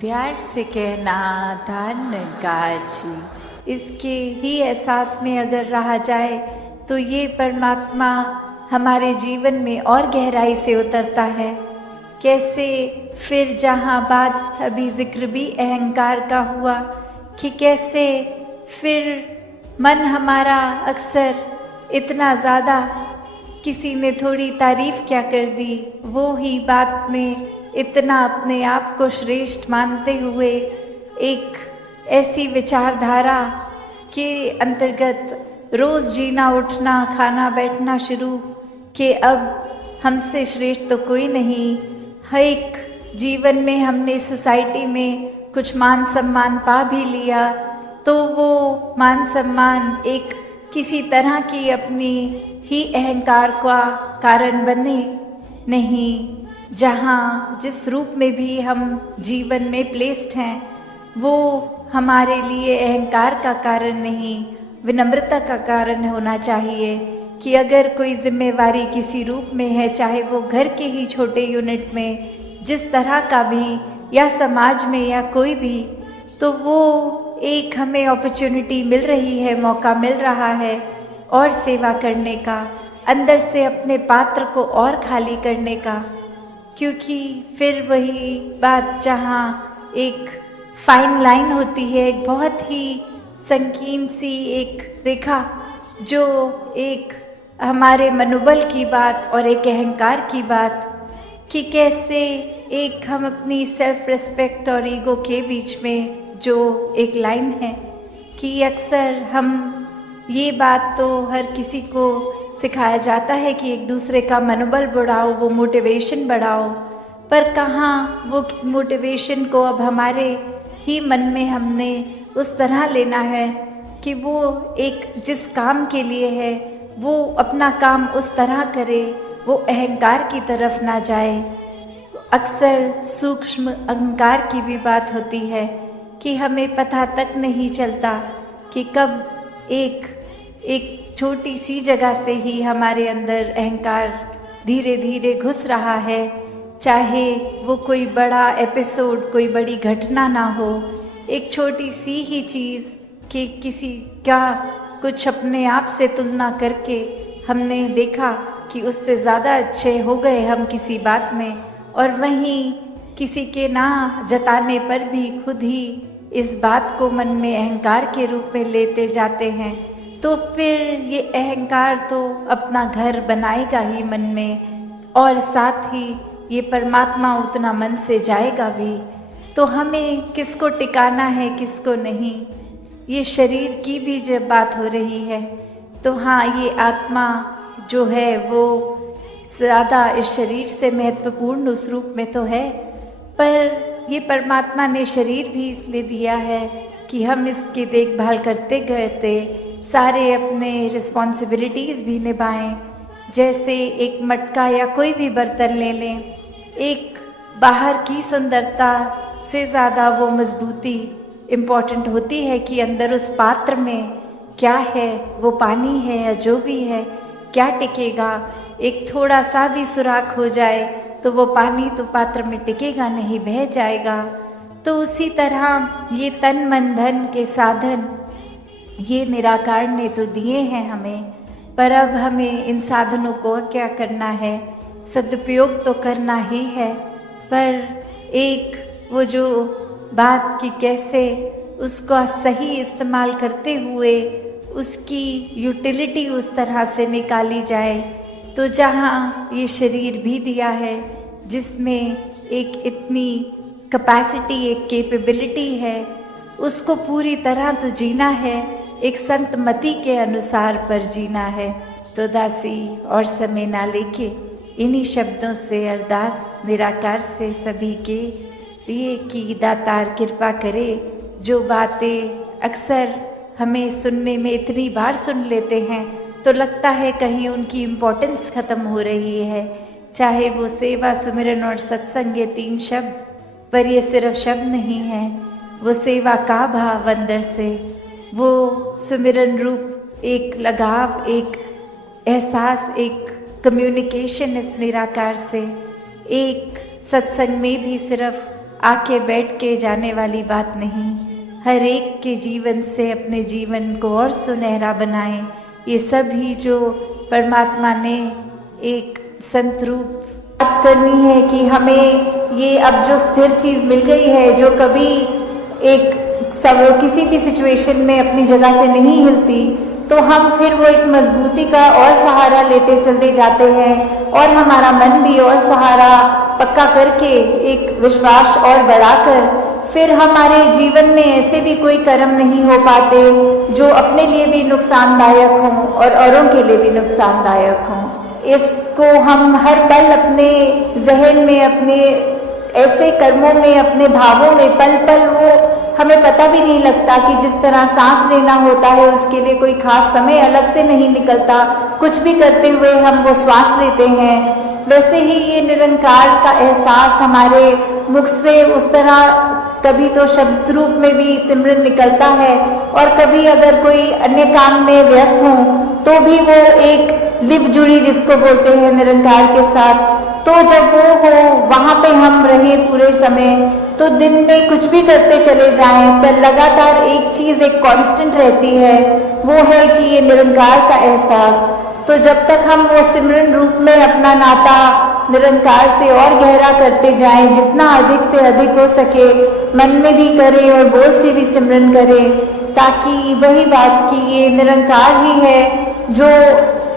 प्यार से कहना धन गाजी, इसके ही एहसास में अगर रहा जाए तो ये परमात्मा हमारे जीवन में और गहराई से उतरता है। कैसे फिर जहाँ बात अभी जिक्र भी अहंकार का हुआ कि कैसे फिर मन हमारा अक्सर इतना ज़्यादा, किसी ने थोड़ी तारीफ क्या कर दी, वो ही बात में इतना अपने आप को श्रेष्ठ मानते हुए एक ऐसी विचारधारा के अंतर्गत रोज़ जीना उठना खाना बैठना शुरू कि अब हमसे श्रेष्ठ तो कोई नहीं। हर एक जीवन में हमने सोसाइटी में कुछ मान सम्मान पा भी लिया तो वो मान सम्मान एक किसी तरह की अपनी ही अहंकार का कारण बने नहीं। जहाँ जिस रूप में भी हम जीवन में प्लेस्ड हैं वो हमारे लिए अहंकार का कारण नहीं, विनम्रता का कारण होना चाहिए कि अगर कोई जिम्मेवारी किसी रूप में है, चाहे वो घर के ही छोटे यूनिट में जिस तरह का भी या समाज में या कोई भी, तो वो एक हमें अपॉर्चुनिटी मिल रही है, मौका मिल रहा है और सेवा करने का, अंदर से अपने पात्र को और खाली करने का। क्योंकि फिर वही बात जहाँ एक फाइन लाइन होती है, एक बहुत ही संकीर्ण सी एक रेखा जो एक हमारे मनोबल की बात और एक अहंकार की बात, कि कैसे एक हम अपनी सेल्फ रिस्पेक्ट और ईगो के बीच में जो एक लाइन है कि अक्सर हम ये बात तो हर किसी को सिखाया जाता है कि एक दूसरे का मनोबल बढ़ाओ, वो मोटिवेशन बढ़ाओ, पर कहाँ वो मोटिवेशन को अब हमारे ही मन में हमने उस तरह लेना है कि वो एक जिस काम के लिए है वो अपना काम उस तरह करे, वो अहंकार की तरफ ना जाए। अक्सर सूक्ष्म अहंकार की भी बात होती है कि हमें पता तक नहीं चलता कि कब एक छोटी सी जगह से ही हमारे अंदर अहंकार धीरे धीरे घुस रहा है, चाहे वो कोई बड़ा एपिसोड, कोई बड़ी घटना ना हो, एक छोटी सी ही चीज़ कि किसी का कुछ अपने आप से तुलना करके हमने देखा कि उससे ज़्यादा अच्छे हो गए हम किसी बात में, और वहीं किसी के ना जताने पर भी खुद ही इस बात को मन में अहंकार के रूप में लेते जाते हैं, तो फिर ये अहंकार तो अपना घर बनाएगा ही मन में, और साथ ही ये परमात्मा उतना मन से जाएगा भी। तो हमें किसको टिकाना है किसको नहीं, ये शरीर की भी जब बात हो रही है तो हाँ, ये आत्मा जो है वो ज़्यादा इस शरीर से महत्वपूर्ण उस रूप में तो है, पर ये परमात्मा ने शरीर भी इसलिए दिया है कि हम इसकी देखभाल करते करते सारे अपने रिस्पॉन्सिबिलिटीज़ भी निभाएं। जैसे एक मटका या कोई भी बर्तन ले लें, एक बाहर की सुंदरता से ज़्यादा वो मजबूती इम्पॉर्टेंट होती है कि अंदर उस पात्र में क्या है, वो पानी है या जो भी है, क्या टिकेगा। एक थोड़ा सा भी सुराख हो जाए तो वो पानी तो पात्र में टिकेगा नहीं, बह जाएगा। तो उसी तरह ये तन मन धन के साधन ये निराकार ने तो दिए हैं हमें, पर अब हमें इन साधनों को क्या करना है, सदुपयोग तो करना ही है, पर एक वो जो बात कि कैसे उसका सही इस्तेमाल करते हुए उसकी यूटिलिटी उस तरह से निकाली जाए। तो जहाँ ये शरीर भी दिया है जिसमें एक इतनी कैपेसिटी, एक कैपेबिलिटी है, उसको पूरी तरह तो जीना है, एक संत मति के अनुसार पर जीना है। तो दासी और समय ना लेके इन्हीं शब्दों से अरदास निराकार से सभी के लिए कि दातार कृपा करे। जो बातें अक्सर हमें सुनने में इतनी बार सुन लेते हैं तो लगता है कहीं उनकी इम्पोर्टेंस ख़त्म हो रही है, चाहे वो सेवा, सुमिरन और सत्संग ये 3 शब्द, पर ये सिर्फ शब्द नहीं है, वो सेवा का भाव अंदर से, वो सुमिरन रूप एक लगाव, एक एहसास, एक कम्युनिकेशन इस निराकार से, एक सत्संग में भी सिर्फ आके बैठ के जाने वाली बात नहीं। हर एक के जीवन से अपने जीवन को और सुनहरा बनाएं। ये सब ही जो परमात्मा ने एक संत रूप बात करनी है कि हमें ये अब जो स्थिर चीज़ मिल गई है, जो कभी एक सब किसी भी सिचुएशन में अपनी जगह से नहीं हिलती, तो हम फिर वो एक मजबूती का और सहारा लेते चलते जाते हैं और हमारा मन भी और सहारा पक्का करके एक विश्वास और बढ़ाकर फिर हमारे जीवन में ऐसे भी कोई कर्म नहीं हो पाते जो अपने लिए भी नुकसानदायक हों और औरों के लिए भी नुकसानदायक हों। इसको हम हर पल अपने जहन में, अपने ऐसे कर्मों में, अपने भावों में पल पल वो हमें पता भी नहीं लगता कि जिस तरह सांस लेना होता है उसके लिए कोई खास समय अलग से नहीं निकलता, कुछ भी करते हुए हम वो श्वास लेते हैं, वैसे ही ये निरंकार का एहसास हमारे मुख से उस तरह कभी तो शब्द रूप में भी सिमरन निकलता है और कभी अगर कोई अन्य काम में व्यस्त हो तो भी वो एक लिप जुड़ी जिसको बोलते हैं निरंकार के साथ। तो जब वो हो वहां पे हम रहे पूरे समय, तो दिन में कुछ भी करते चले जाएं पर लगातार एक चीज एक कांस्टेंट रहती है, वो है कि ये निरंकार का एहसास। तो जब तक हम वो सिमरन रूप में अपना नाता निरंकार से और गहरा करते जाएं, जितना अधिक से अधिक हो सके मन में भी करें और बोल से भी सिमरन करें, ताकि वही बात कि ये निरंकार ही है जो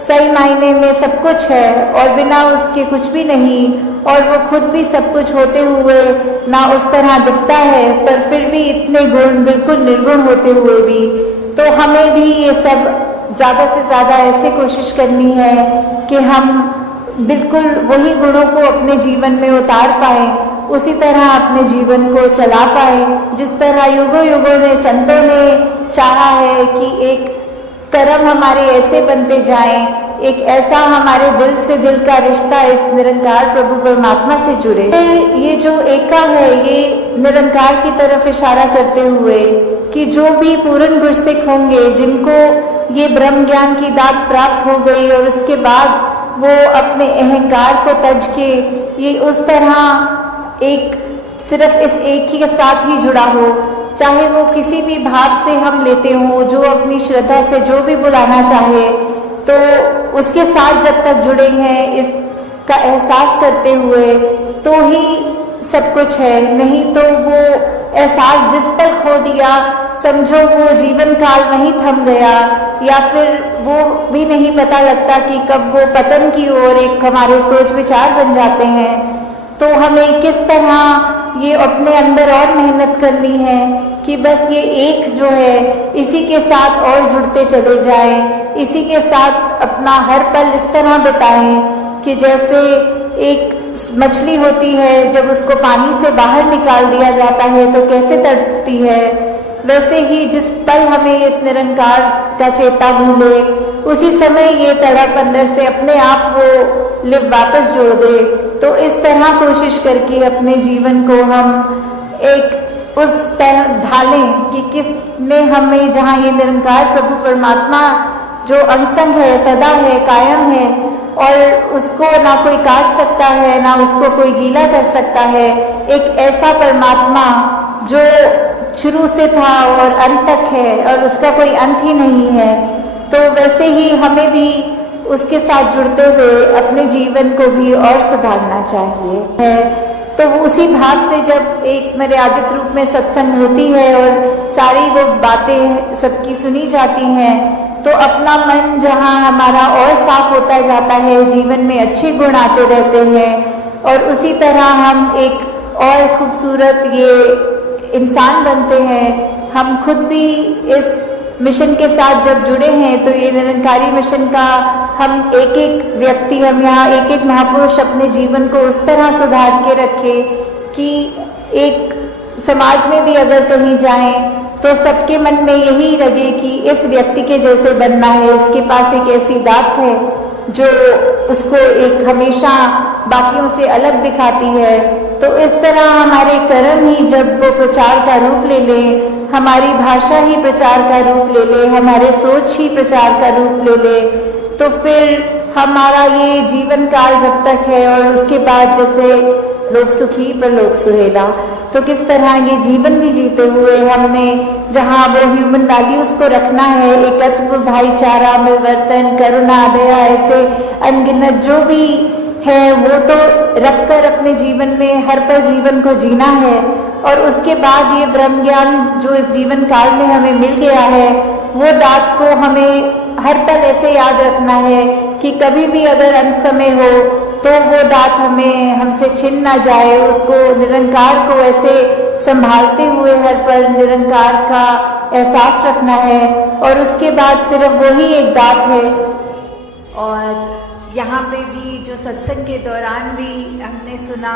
सही मायने में सब कुछ है और बिना उसके कुछ भी नहीं, और वो खुद भी सब कुछ होते हुए ना उस तरह दिखता है पर फिर भी इतने गुण बिल्कुल निर्गुण होते हुए भी। तो हमें भी ये सब ज्यादा से ज्यादा ऐसे कोशिश करनी है कि हम बिल्कुल वही गुणों को अपने जीवन में उतार पाए, उसी तरह अपने जीवन को चला पाए जिस तरह युगों युगों ने संतों ने चाहा है कि एक कर्म हमारे ऐसे बनते जाएं, एक ऐसा हमारे दिल से दिल का रिश्ता इस निरंकार प्रभु परमात्मा से जुड़े। ये जो एका है ये निरंकार की तरफ इशारा करते हुए कि जो भी पूर्ण गुरसिक होंगे, जिनको ये ब्रह्म ज्ञान की दात प्राप्त हो गई और उसके बाद वो अपने अहंकार को तज के ये उस तरह एक सिर्फ इस एक ही के साथ ही जुड़ा हो, चाहे वो किसी भी भाव से हम लेते हो, जो अपनी श्रद्धा से जो भी बुलाना चाहे, तो उसके साथ जब तक जुड़े हैं इसका एहसास करते हुए तो ही सब कुछ है। नहीं तो वो एहसास जिस पर खो दिया समझो वो जीवन काल वहीं थम गया, या फिर वो भी नहीं पता लगता कि कब वो पतन की ओर एक हमारे सोच विचार बन जाते हैं। तो हमें किस तरह ये अपने अंदर और मेहनत करनी है कि बस ये एक जो है इसी के साथ और जुड़ते चले जाएं, इसी के साथ अपना हर पल इस तरह बिताएं कि जैसे एक मछली होती है जब उसको पानी से बाहर निकाल दिया जाता है तो कैसे तड़पती है, वैसे ही जिस पल हमें इस निरंकार का चेता भूले उसी समय ये तड़प अंदर से अपने आप वो लिप वापस जोड़ दे। तो इस तरह कोशिश करके अपने जीवन को हम एक उस तरह ढालें कि किसने हमें, जहाँ ये निरंकार प्रभु परमात्मा जो अंगसंग है, सदा है, कायम है और उसको ना कोई काट सकता है ना उसको कोई गीला कर सकता है, एक ऐसा परमात्मा जो शुरू से था और अंत तक है और उसका कोई अंत ही नहीं है। तो वैसे ही हमें भी उसके साथ जुड़ते हुए अपने जीवन को भी और सुधारना चाहिए है। तो उसी भाव से जब एक मर्यादित रूप में सत्संग होती है और सारी वो बातें सबकी सुनी जाती हैं तो अपना मन जहाँ हमारा और साफ होता जाता है, जीवन में अच्छे गुण आते रहते हैं और उसी तरह हम एक और खूबसूरत ये इंसान बनते हैं। हम खुद भी इस मिशन के साथ जब जुड़े हैं तो ये निरंकारी मिशन का हम एक एक व्यक्ति, हम यहाँ एक एक महापुरुष अपने जीवन को उस तरह सुधार के रखे कि एक समाज में भी अगर कहीं जाएं तो सबके मन में यही लगे कि इस व्यक्ति के जैसे बनना है, इसके पास एक ऐसी दात है जो उसको एक हमेशा बाकियों से अलग दिखाती है। तो इस तरह हमारे कर्म ही जब वो प्रचार का रूप ले ले, हमारी भाषा ही प्रचार का रूप ले ले, हमारे सोच ही प्रचार का रूप ले ले, तो फिर हमारा ये जीवन काल जब तक है और उसके बाद जैसे लोक सुखी परलोक सुहेला, तो किस तरह ये जीवन भी जीते हुए हमने जहाँ वो ह्यूमन वैल्यूज को रखना है, एकत्व, भाईचारा, मिलवर्तन, करुणा, दया, ऐसे अनगिनत जो भी है वो तो रखकर अपने जीवन में हर पल जीवन को जीना है। और उसके बाद ये ब्रह्म ज्ञान जो इस जीवन काल में हमें मिल गया है, वो दात को हमें हर पल ऐसे याद रखना है कि कभी भी अगर अंत समय हो तो वो दात हमें हमसे छिन ना जाए। उसको निरंकार को ऐसे संभालते हुए हर पल निरंकार का एहसास रखना है। और उसके बाद सिर्फ वही एक दात है। और यहाँ पे भी जो सत्संग के दौरान भी हमने सुना,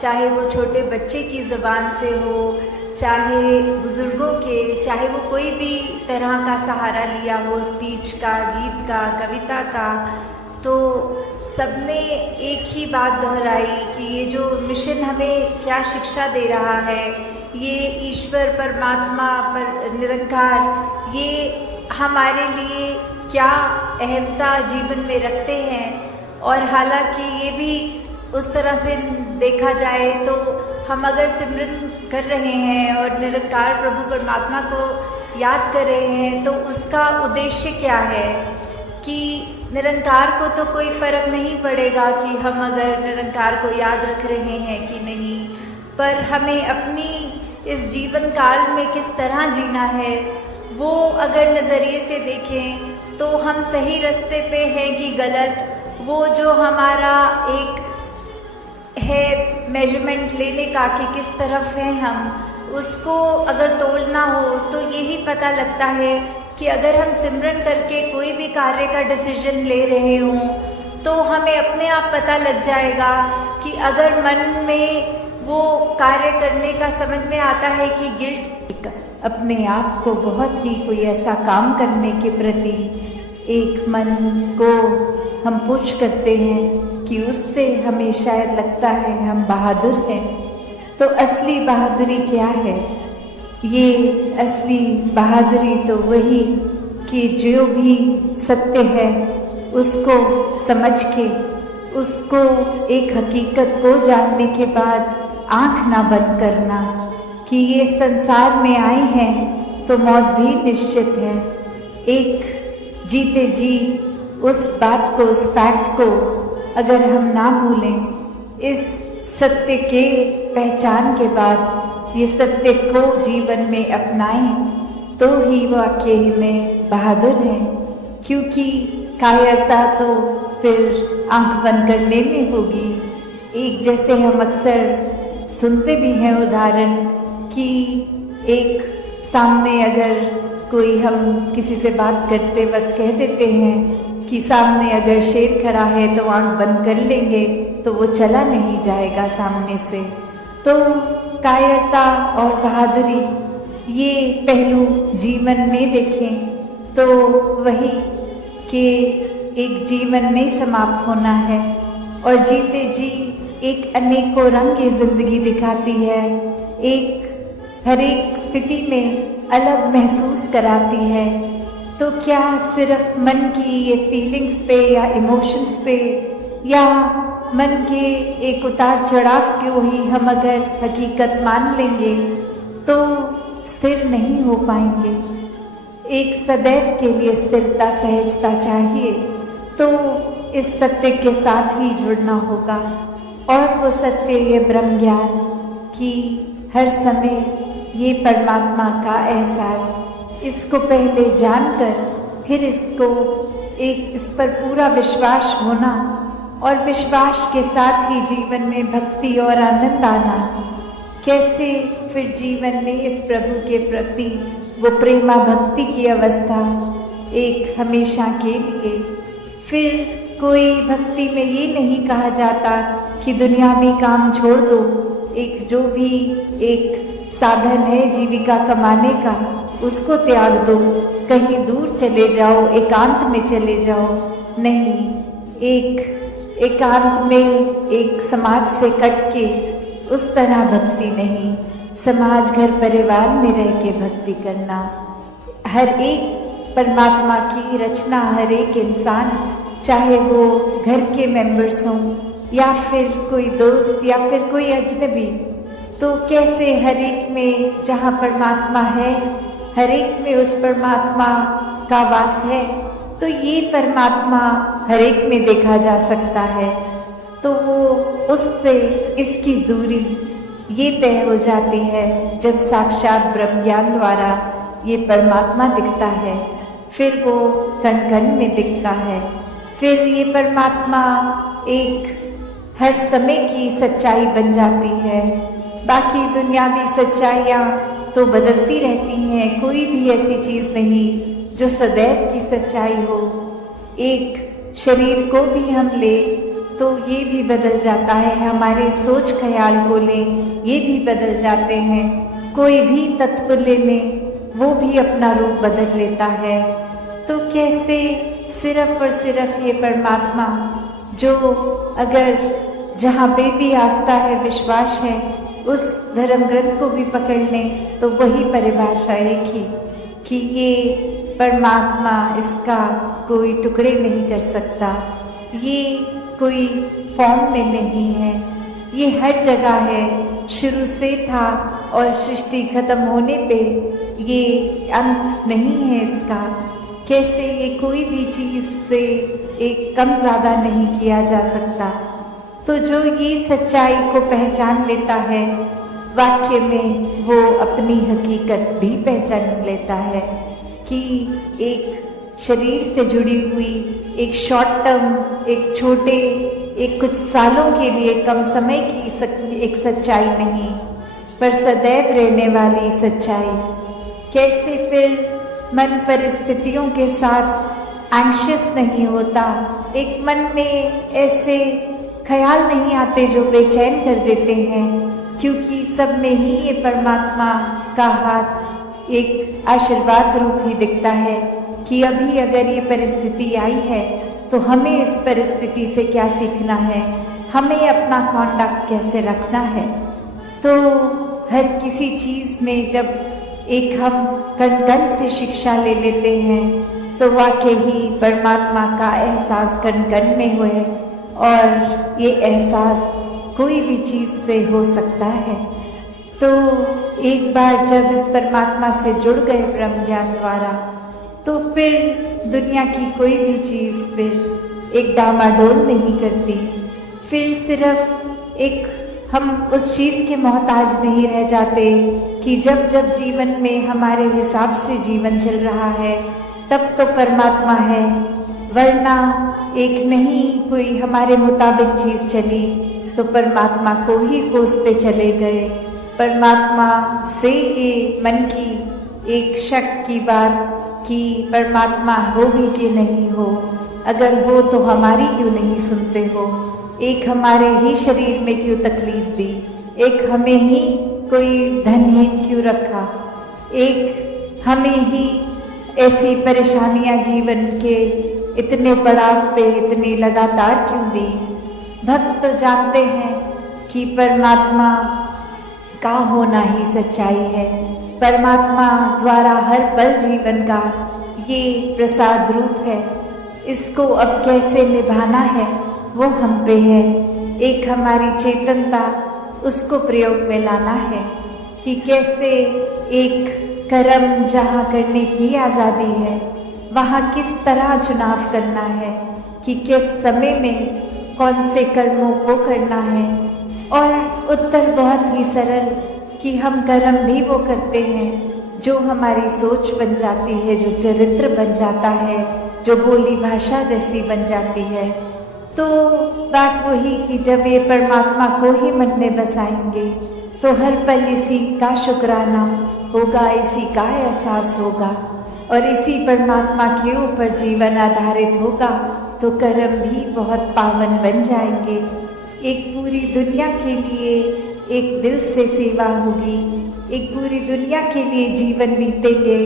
चाहे वो छोटे बच्चे की ज़बान से हो, चाहे बुजुर्गों के, चाहे वो कोई भी तरह का सहारा लिया हो, स्पीच का, गीत का, कविता का, तो सबने एक ही बात दोहराई कि ये जो मिशन हमें क्या शिक्षा दे रहा है, ये ईश्वर परमात्मा पर निरंकार ये हमारे लिए क्या अहमता जीवन में रखते हैं। और हालांकि ये भी उस तरह से देखा जाए तो हम अगर सिमरन कर रहे हैं और निरंकार प्रभु परमात्मा को याद कर रहे हैं, तो उसका उद्देश्य क्या है कि निरंकार को तो कोई फर्क नहीं पड़ेगा कि हम अगर निरंकार को याद रख रहे हैं कि नहीं, पर हमें अपनी इस जीवन काल में किस तरह जीना है वो अगर नज़रिए से देखें तो हम सही रास्ते पे हैं कि गलत, वो जो हमारा एक है मेजरमेंट लेने का कि किस तरफ है हम, उसको अगर तोलना हो तो यही पता लगता है कि अगर हम सिमरन करके कोई भी कार्य का डिसीजन ले रहे हों तो हमें अपने आप पता लग जाएगा कि अगर मन में वो कार्य करने का समझ में आता है कि गिल्ट, अपने आप को बहुत ही कोई ऐसा काम करने के प्रति एक मन को हम पुश करते हैं कि उससे हमें शायद लगता है हम बहादुर हैं। तो असली बहादुरी क्या है? ये असली बहादुरी तो वही कि जो भी सत्य है उसको समझ के, उसको एक हकीकत को जानने के बाद आंख ना बंद करना कि ये संसार में आए हैं तो मौत भी निश्चित है। एक जीते जी उस बात को, उस फैक्ट को अगर हम ना भूलें, इस सत्य के पहचान के बाद ये सत्य को जीवन में अपनाएं तो ही वाकई में बहादुर है। क्योंकि कायरता तो फिर आंख बंद करने में होगी। एक जैसे हम अक्सर सुनते भी हैं उदाहरण कि एक सामने अगर कोई, हम किसी से बात करते वक्त कह देते हैं कि सामने अगर शेर खड़ा है तो आंख बंद कर लेंगे तो वो चला नहीं जाएगा सामने से। तो कायरता और बहादुरी ये पहलू जीवन में देखें तो वही कि एक जीवन में समाप्त होना है और जीते जी एक अनेकों रंग की जिंदगी दिखाती है, एक हर एक स्थिति में अलग महसूस कराती है। तो क्या सिर्फ मन की ये फीलिंग्स पे या इमोशंस पे या मन के एक उतार चढ़ाव को ही हम अगर हकीकत मान लेंगे तो स्थिर नहीं हो पाएंगे। एक सदैव के लिए स्थिरता, सहजता चाहिए, तो इस सत्य के साथ ही जुड़ना होगा। और वो सत्य, ये ब्रह्म ज्ञान कि हर समय ये परमात्मा का एहसास, इसको पहले जानकर फिर इसको एक इस पर पूरा विश्वास होना और विश्वास के साथ ही जीवन में भक्ति और आनंद आना। कैसे फिर जीवन में इस प्रभु के प्रति वो प्रेमा भक्ति की अवस्था एक हमेशा के लिए। फिर कोई भक्ति में ये नहीं कहा जाता कि दुनियावी काम छोड़ दो, एक जो भी एक साधन है जीविका कमाने का उसको त्याग दो, कहीं दूर चले जाओ, एकांत में चले जाओ। नहीं, एक एकांत में एक समाज से कट के उस तरह भक्ति नहीं, समाज घर परिवार में रह के भक्ति करना। हर एक परमात्मा की रचना, हर एक इंसान चाहे वो घर के मेंबर्स हों या फिर कोई दोस्त या फिर कोई अजनबी, तो कैसे हर एक में जहाँ परमात्मा है, हर एक में उस परमात्मा का वास है, तो ये परमात्मा हर एक में देखा जा सकता है। तो वो उससे इसकी दूरी ये तय हो जाती है जब साक्षात ब्रह्म ज्ञान द्वारा ये परमात्मा दिखता है, फिर वो कण कण में दिखता है। फिर ये परमात्मा एक हर समय की सच्चाई बन जाती है। बाकी दुनियावी सच्चाइयाँ तो बदलती रहती हैं, कोई भी ऐसी चीज़ नहीं जो सदैव की सच्चाई हो। एक शरीर को भी हम ले तो ये भी बदल जाता है, हमारे सोच ख्याल को ले ये भी बदल जाते हैं। कोई भी तत्व ले लें वो भी अपना रूप बदल लेता है। तो कैसे सिर्फ और सिर्फ ये परमात्मा जो अगर जहाँ पे भी आस्था है, विश्वास है, उस धर्म ग्रंथ को भी पकड़ लें तो वही परिभाषा एक ही कि ये परमात्मा, इसका कोई टुकड़े नहीं कर सकता, ये कोई फॉर्म में नहीं है, ये हर जगह है, शुरू से था और सृष्टि खत्म होने पे ये अंत नहीं है इसका। कैसे ये कोई भी चीज़ से एक कम ज़्यादा नहीं किया जा सकता। तो जो ये सच्चाई को पहचान लेता है, वाक्य में वो अपनी हकीकत भी पहचान लेता है कि एक शरीर से जुड़ी हुई एक शॉर्ट टर्म, एक छोटे, एक कुछ सालों के लिए कम समय की एक सच्चाई नहीं, पर सदैव रहने वाली सच्चाई। कैसे फिर मन परिस्थितियों के साथ एंग्शियस नहीं होता, एक मन में ऐसे ख्याल नहीं आते जो बेचैन कर देते हैं, क्योंकि सब में ही ये परमात्मा का हाथ एक आशीर्वाद रूप ही दिखता है कि अभी अगर ये परिस्थिति आई है तो हमें इस परिस्थिति से क्या सीखना है, हमें अपना कॉन्डक्ट कैसे रखना है। तो हर किसी चीज़ में जब एक हम कण कण से शिक्षा ले लेते हैं तो वाकई ही परमात्मा का एहसास कण कण में हुए, और ये एहसास कोई भी चीज़ से हो सकता है। तो एक बार जब इस परमात्मा से जुड़ गए ब्रह्म ज्ञान द्वारा, तो फिर दुनिया की कोई भी चीज़ फिर एक डामाडोल नहीं करती। फिर सिर्फ एक हम उस चीज़ के मोहताज नहीं रह जाते कि जब जब जीवन में हमारे हिसाब से जीवन चल रहा है तब तो परमात्मा है, वरना एक नहीं कोई हमारे मुताबिक चीज़ चली तो परमात्मा को ही कोसते चले गए। परमात्मा से ये मन की एक शक की बात कि परमात्मा हो भी कि नहीं हो, अगर हो तो हमारी क्यों नहीं सुनते हो, एक हमारे ही शरीर में क्यों तकलीफ दी, एक हमें ही कोई धनहीन क्यों रखा, एक हमें ही ऐसी परेशानियां जीवन के इतने पड़ाव पे इतनी लगातार क्यों दी। भक्त तो जानते हैं कि परमात्मा का होना ही सच्चाई है, परमात्मा द्वारा हर पल जीवन का ये प्रसाद रूप है। इसको अब कैसे निभाना है वो हम पे है, एक हमारी चेतनता उसको प्रयोग में लाना है कि कैसे एक कर्म जहाँ करने की आज़ादी है वहाँ किस तरह चुनाव करना है कि किस समय में कौन से कर्मों को करना है। और उत्तर बहुत ही सरल कि हम कर्म भी वो करते हैं जो हमारी सोच बन जाती है, जो चरित्र बन जाता है, जो बोली भाषा जैसी बन जाती है। तो बात वही कि जब ये परमात्मा को ही मन में बसाएंगे तो हर पल इसी का शुक्राना होगा, इसी का एहसास होगा और इसी परमात्मा के ऊपर जीवन आधारित होगा, तो कर्म भी बहुत पावन बन जाएंगे। एक पूरी दुनिया के लिए एक दिल से सेवा होगी, एक पूरी दुनिया के लिए जीवन बीतेंगे,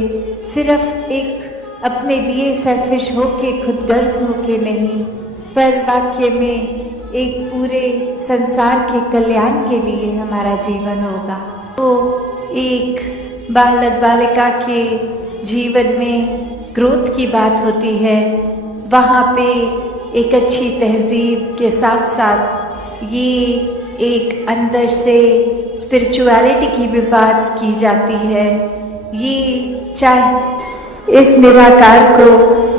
सिर्फ एक अपने लिए सेल्फिश होके, खुदगर्ज होके नहीं, पर वाक्य में एक पूरे संसार के कल्याण के लिए हमारा जीवन होगा। तो एक बालक बालिका के जीवन में ग्रोथ की बात होती है, वहाँ पे एक अच्छी तहजीब के साथ साथ ये एक अंदर से स्पिरिचुअलिटी की भी बात की जाती है। ये चाहे इस निराकार को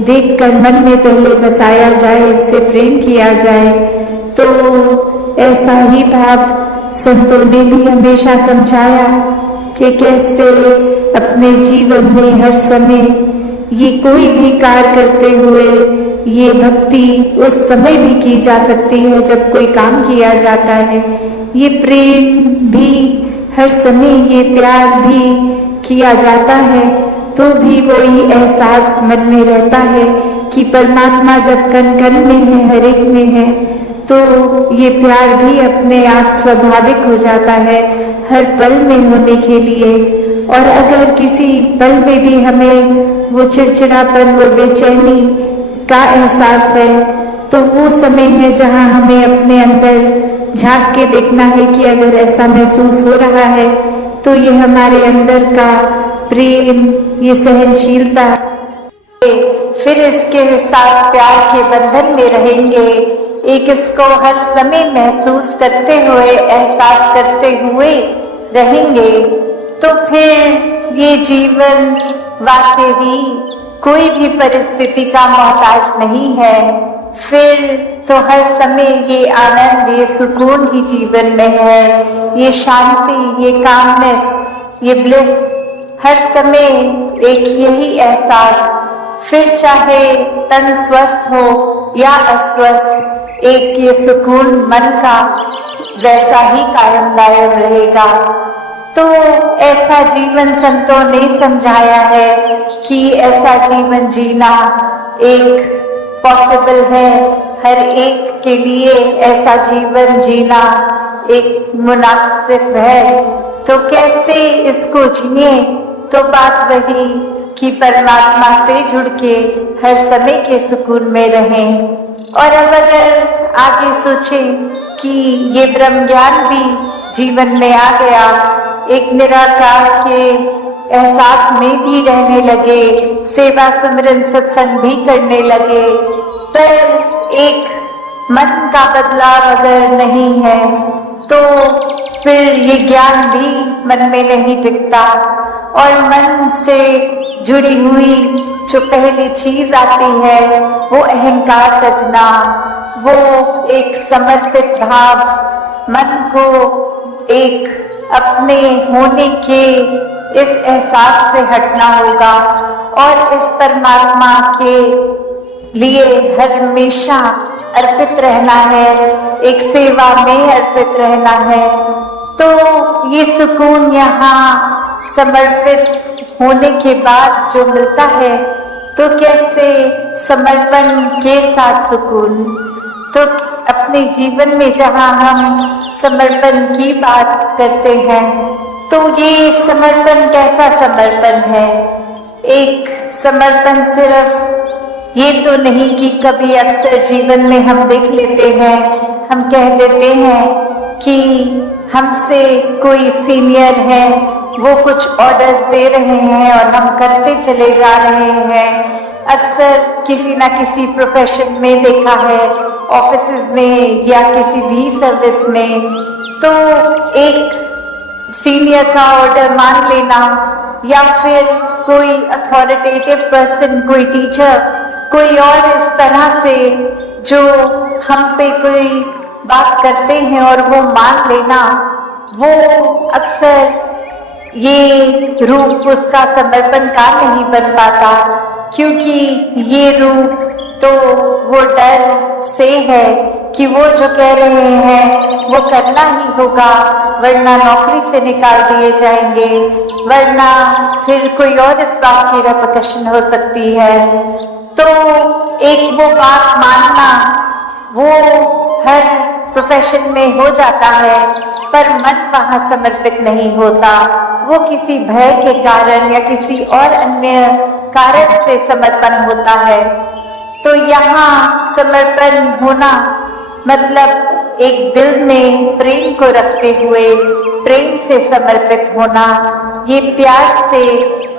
देखकर मन में पहले बसाया जाए, इससे प्रेम किया जाए, तो ऐसा ही भाव संतों ने भी हमेशा समझाया कि कैसे अपने जीवन में हर समय ये कोई भी कार्य करते हुए ये भक्ति उस समय भी की जा सकती है जब कोई काम किया जाता है। ये प्रेम भी हर समय, ये प्यार भी किया जाता है तो भी वही एहसास मन में रहता है कि परमात्मा जब कण कण में है, हर एक में है, तो ये प्यार भी अपने आप स्वाभाविक हो जाता है हर पल में होने के लिए। और अगर किसी पल में भी हमें वो चिड़चिड़ापन, वो बेचैनी का एहसास है, तो वो समय है जहाँ हमें अपने अंदर झांक के देखना है कि अगर ऐसा महसूस हो रहा है तो ये हमारे अंदर का प्रेम, ये सहनशीलता, फिर इसके साथ प्यार के बंधन में रहेंगे, एक इसको हर समय महसूस करते हुए, एहसास करते हुए रहेंगे, तो फिर ये जीवन वाकई ही कोई भी परिस्थिति का मोहताज नहीं है। फिर तो हर समय ये आनंद, ये सुकून ही जीवन में है, ये शांति, ये कामनेस, ये ब्लिस, हर समय एक यही एहसास। फिर चाहे तन स्वस्थ हो या अस्वस्थ, एक ये सुकून मन का वैसा ही कायम दायम रहेगा। तो ऐसा जीवन संतों ने समझाया है कि ऐसा जीवन जीना एक पॉसिबल है, हर एक के लिए ऐसा जीवन जीना एक मुनासिब है। तो कैसे इसको जिए? तो बात वही कि परमात्मा से जुड़ के हर समय के सुकून में रहें। और अब अगर आगे सोचें कि ये ब्रह्म ज्ञान भी जीवन में आ गया, एक निराकार के एहसास में भी रहने लगे, सेवा सुमिरन सत्संग भी करने लगे, पर एक मन का बदलाव अगर नहीं है तो फिर ये ज्ञान भी मन में नहीं टिकता। और मन से जुड़ी हुई जो पहली चीज आती है वो अहंकार तजना, वो एक समर्पित भाव, मन को एक अपने होने के इस एहसास से हटना होगा और इस परमात्मा के लिए हर हमेशा अर्पित रहना है, एक सेवा में अर्पित रहना है। तो ये सुकून यहाँ समर्पित होने के बाद जो मिलता है, तो कैसे समर्पण के साथ सुकून। तो अपने जीवन में जहाँ हम समर्पण की बात करते हैं, तो ये समर्पण कैसा समर्पण है? एक समर्पण सिर्फ ये तो नहीं कि कभी अक्सर जीवन में हम देख लेते हैं, हम कह देते हैं कि हमसे कोई सीनियर है, वो कुछ ऑर्डर्स दे रहे हैं और हम करते चले जा रहे हैं। अक्सर किसी ना किसी प्रोफेशन में देखा है, ऑफिसेज में या किसी भी सर्विस में, तो एक सीनियर का ऑर्डर मान लेना या फिर कोई अथॉरिटेटिव पर्सन, कोई टीचर, कोई और इस तरह से जो हम पे कोई बात करते हैं और वो मान लेना, वो अक्सर ये रूप उसका समर्पण का नहीं बन पाता, क्योंकि ये रूप तो वो डर से है कि वो जो कह रहे हैं वो करना ही होगा, वरना नौकरी से निकाल दिए जाएंगे, वरना फिर कोई और इस बात की रेपरकशन हो सकती है। तो एक वो बात मानना वो हर प्रोफेशन में हो जाता है, पर मन वहां समर्पित नहीं होता, वो किसी भय के कारण या किसी और अन्य कारण से समर्पण होता है। तो यहाँ समर्पण होना मतलब एक दिल में प्रेम को रखते हुए प्रेम से समर्पित होना, ये प्यार से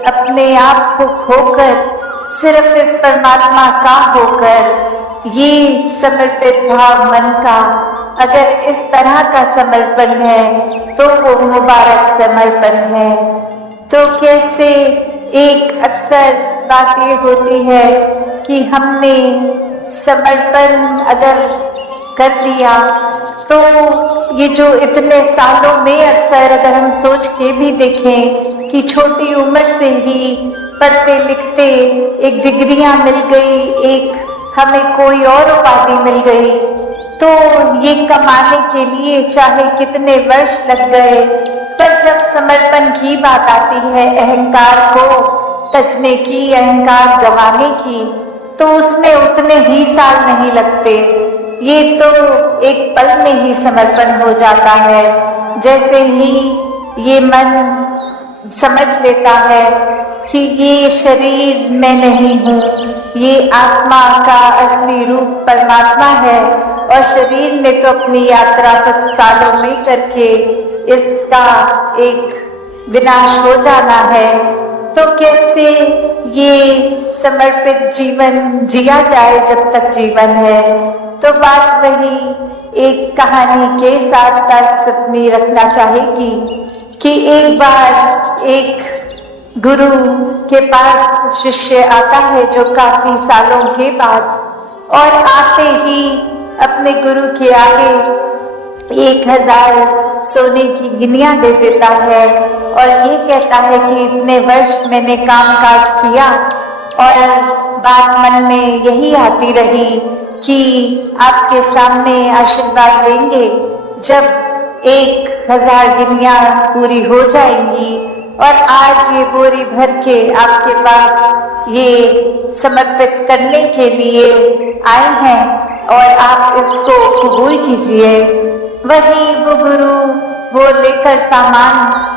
अपने आप को खोकर सिर्फ इस परमात्मा का होकर ये समर्पित भाव मन का अगर इस तरह का समर्पण है तो वो मुबारक समर्पण है। तो कैसे एक अक्सर बात ये होती है कि हमने समर्पण अगर कर दिया तो ये जो इतने सालों में अक्सर अगर हम सोच के भी देखें कि छोटी उम्र से ही पढ़ते लिखते एक डिग्रियां मिल गई, एक हमें कोई और उपाधि मिल गई, तो ये कमाने के लिए चाहे कितने वर्ष लग गए, पर जब समर्पण की बात आती है, अहंकार को तजने की, अहंकार गंवाने की, तो उसमें उतने ही साल नहीं लगते। ये तो एक पल में ही समर्पण हो जाता है। जैसे ही ये मन समझ लेता है कि ये शरीर मैं नहीं हूँ, ये आत्मा का असली रूप परमात्मा है और शरीर ने तो अपनी यात्रा कुछ सालों में करके इसका एक विनाश हो जाना है, तो कैसे ये समर्पित जीवन जिया जाए जब तक जीवन है। तो बात वही एक कहानी के साथ तास अपनी रखना चाहेगी कि एक बार एक गुरु के पास शिष्य आता है जो काफी सालों के बाद, और आते ही अपने गुरु के आगे 1000 सोने की गिनिया दे देता है और ये कहता है कि इतने वर्ष मैंने काम काज किया और बात मन में यही आती रही कि आपके सामने आशीर्वाद लेंगे जब 1000 गिनिया पूरी हो जाएंगी, और आज ये बोरी भर के आपके पास ये समर्पित करने के लिए आए हैं और आप इसको कबूल कीजिए। वही वो गुरु वो लेकर सामान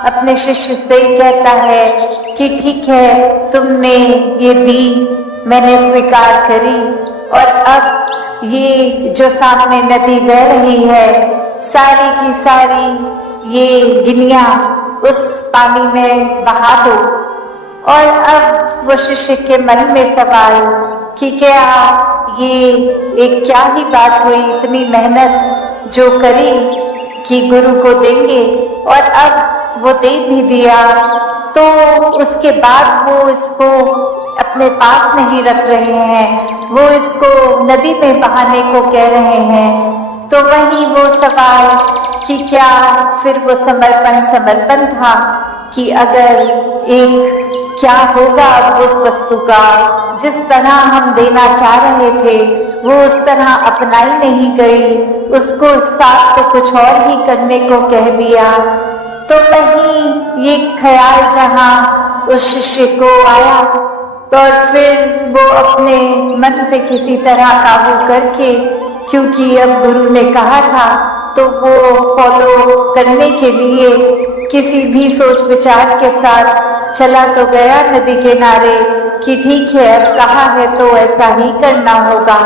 अपने शिष्य से कहता है कि ठीक है, तुमने ये दी, मैंने स्वीकार करी, और अब ये जो सामने नदी बह रही है, सारी की सारी ये गिनिया उस पानी में बहा दो। और अब वो शिष्य के मन में सवाल कि क्या ये एक क्या ही बात हुई, इतनी मेहनत जो करी कि गुरु को देंगे, और अब वो दे भी दिया, तो उसके बाद वो इसको अपने पास नहीं रख रहे हैं, वो इसको नदी में बहाने को कह रहे हैं। तो वही वो सवाल कि क्या फिर वो समर्पण था कि अगर एक क्या होगा अब उस वस्तु का, जिस तरह हम देना चाह रहे थे वो उस तरह अपनाई नहीं गई, उसको साथ तो कुछ और ही करने को कह दिया। तो वही ये ख्याल जहाँ उस शिष्य को आया, और फिर वो अपने मन पे किसी तरह काबू करके, क्योंकि अब गुरु ने कहा था तो वो फॉलो करने के लिए किसी भी सोच विचार के साथ चला तो गया नदी किनारे कि ठीक है, अब कहा है तो ऐसा ही करना होगा।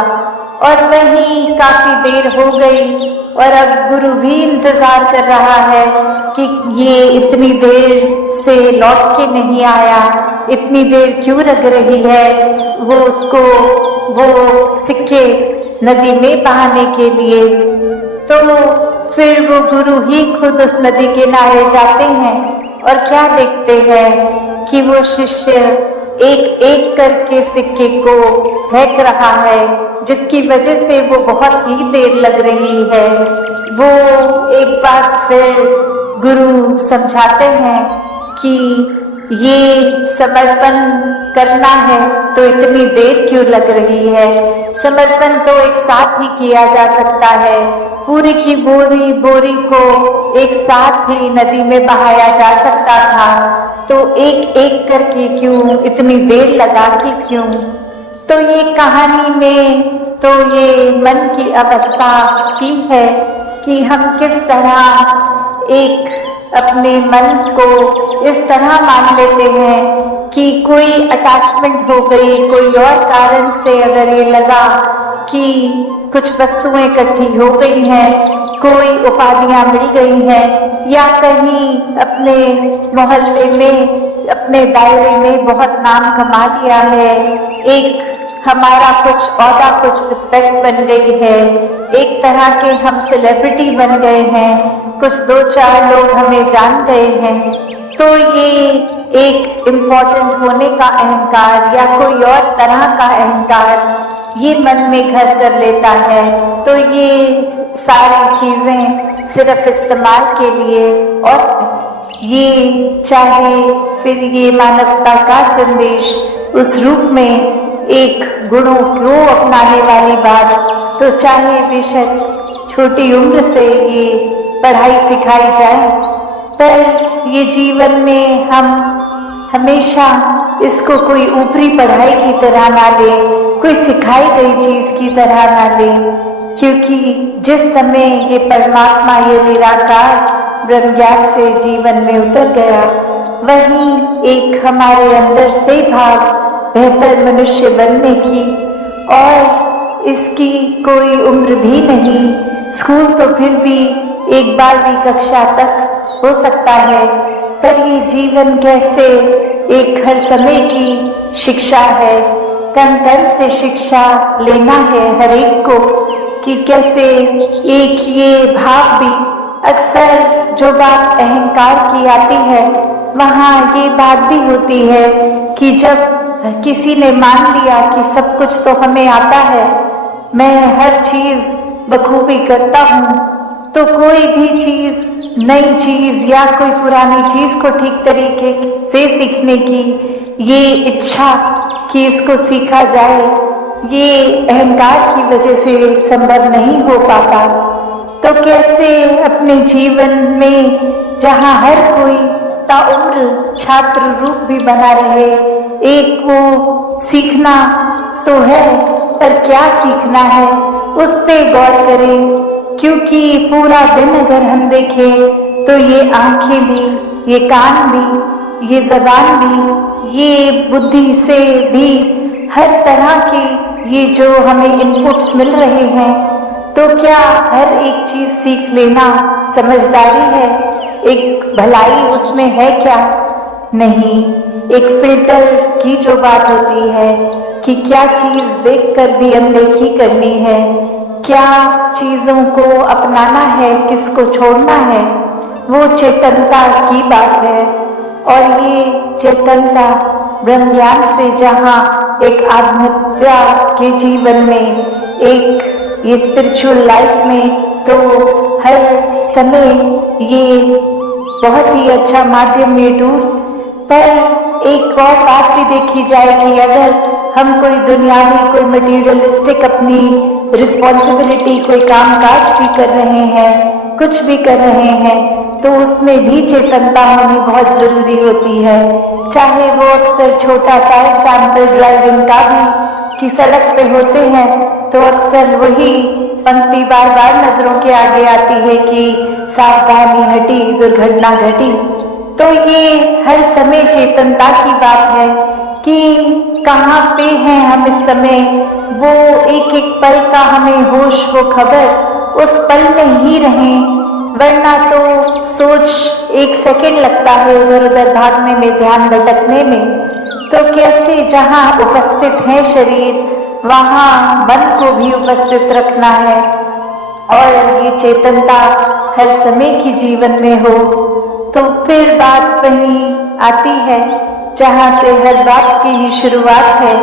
और वहीं काफी देर हो गई और अब गुरु भी इंतजार कर रहा है कि ये इतनी देर से लौट के नहीं आया, इतनी देर क्यों लग रही है वो उसको वो सिक्के नदी में बहाने के लिए। तो फिर वो गुरु ही खुद उस नदी किनारे जाते हैं और क्या देखते हैं कि वो शिष्य एक एक करके सिक्के को फेंक रहा है, जिसकी वजह से वो बहुत ही देर लग रही है। वो एक बार फिर गुरु समझाते हैं कि ये समर्पण करना है तो इतनी देर क्यों लग रही है, समर्पण तो एक साथ ही किया जा सकता है, पूरी की बोरी को एक साथ ही नदी में बहाया जा सकता था, तो एक एक करके क्यों इतनी देर लगा कि क्यों। तो ये कहानी में तो ये मन की अवस्था ही है कि हम किस तरह एक अपने मन को इस तरह मान लेते हैं कि कोई अटैचमेंट हो गई, कोई और कारण से अगर ये लगा कि कुछ वस्तुएं इकट्ठी हो गई हैं, कोई उपाधियां मिल गई हैं, या कहीं अपने मोहल्ले में अपने दायरे में बहुत नाम कमा लिया है, एक हमारा कुछ औहदा, कुछ रिस्पेक्ट बन गई है, एक तरह के हम सेलिब्रिटी बन गए हैं, कुछ 2-4 लोग हमें जान गए हैं, तो ये एक इम्पोर्टेंट होने का अहंकार या कोई और तरह का अहंकार ये मन में घर कर लेता है। तो ये सारी चीजें सिर्फ इस्तेमाल के लिए, और ये चाहे फिर ये मानवता का संदेश उस रूप में एक गुणों को अपनाने वाली बात, तो चाहे बेशक छोटी उम्र से ये पढ़ाई सिखाई जाए, पर ये जीवन में हम हमेशा इसको कोई ऊपरी पढ़ाई की तरह ना ले, कोई सिखाई गई चीज की तरह ना ले, क्योंकि जिस समय ये परमात्मा, ये निराकार ब्रह्म ज्ञान से जीवन में उतर गया, वही एक हमारे अंदर से भाव बेहतर मनुष्य बनने की, और इसकी कोई उम्र भी नहीं। स्कूल तो फिर भी एक 12वीं कक्षा तक हो सकता है, पर ये जीवन कैसे एक हर समय की शिक्षा है, कण-कण से शिक्षा लेना है हर एक को, कि कैसे एक ये भाव भी, अक्सर जो बात अहंकार की आती है वहाँ ये बात भी होती है कि जब किसी ने मान लिया कि सब कुछ तो हमें आता है, मैं हर चीज बखूबी करता हूँ, तो कोई भी चीज, नई चीज या कोई पुरानी चीज को ठीक तरीके से सीखने की ये इच्छा कि इसको सीखा जाए, ये अहंकार की वजह से संभव नहीं हो पाता। तो कैसे अपने जीवन में जहाँ हर कोई ताउम्र छात्र रूप भी बना रहे, एक वो सीखना तो है, पर क्या सीखना है उस पे गौर करें, क्योंकि पूरा दिन अगर हम देखें तो ये आंखें भी, ये कान भी, ये जबान भी, ये बुद्धि से भी हर तरह की ये जो हमें इनपुट्स मिल रहे हैं, तो क्या हर एक चीज सीख लेना समझदारी है? एक भलाई उसमें है क्या? नहीं। एक फिल्टर की जो बात होती है कि क्या चीज देखकर भी अनदेखी करनी है, क्या चीजों को अपनाना है, किसको छोड़ना है, वो चेतनता की बात है। और ये चेतनता ब्रह्म ज्ञान से जहाँ एक आत्महत्या के जीवन में, एक ये स्पिरिचुअल लाइफ में, तो हर समय ये बहुत ही अच्छा माध्यम ये टूल। पर एक और बात भी देखी जाए कि अगर हम कोई दुनियावी, कोई मटीरियलिस्टिक अपनी रिस्पॉन्सिबिलिटी, कोई काम काज भी कर रहे हैं, कुछ भी कर रहे हैं, तो उसमें भी चेतनता होनी बहुत जरूरी होती है। चाहे वो अक्सर छोटा सा एग्जाम्पल ड्राइविंग का भी, कि सड़क पे होते हैं तो अक्सर वही पंक्ति बार बार नजरों के आगे आती है कि सावधानी हटी दुर्घटना घटी। तो ये हर समय चेतनता की बात है कि कहाँ पे हैं हम इस समय, वो एक एक पल का हमें होश, वो खबर, उस पल में ही रहें, वरना तो सोच एक सेकंड लगता है इधर उधर भागने में, ध्यान भटकने में। तो कैसे जहाँ उपस्थित है शरीर, वहाँ मन को भी उपस्थित रखना है, और ये चेतनता हर समय की जीवन में हो, तो फिर बात वहीं आती है जहाँ से हर बात की ही शुरुआत है।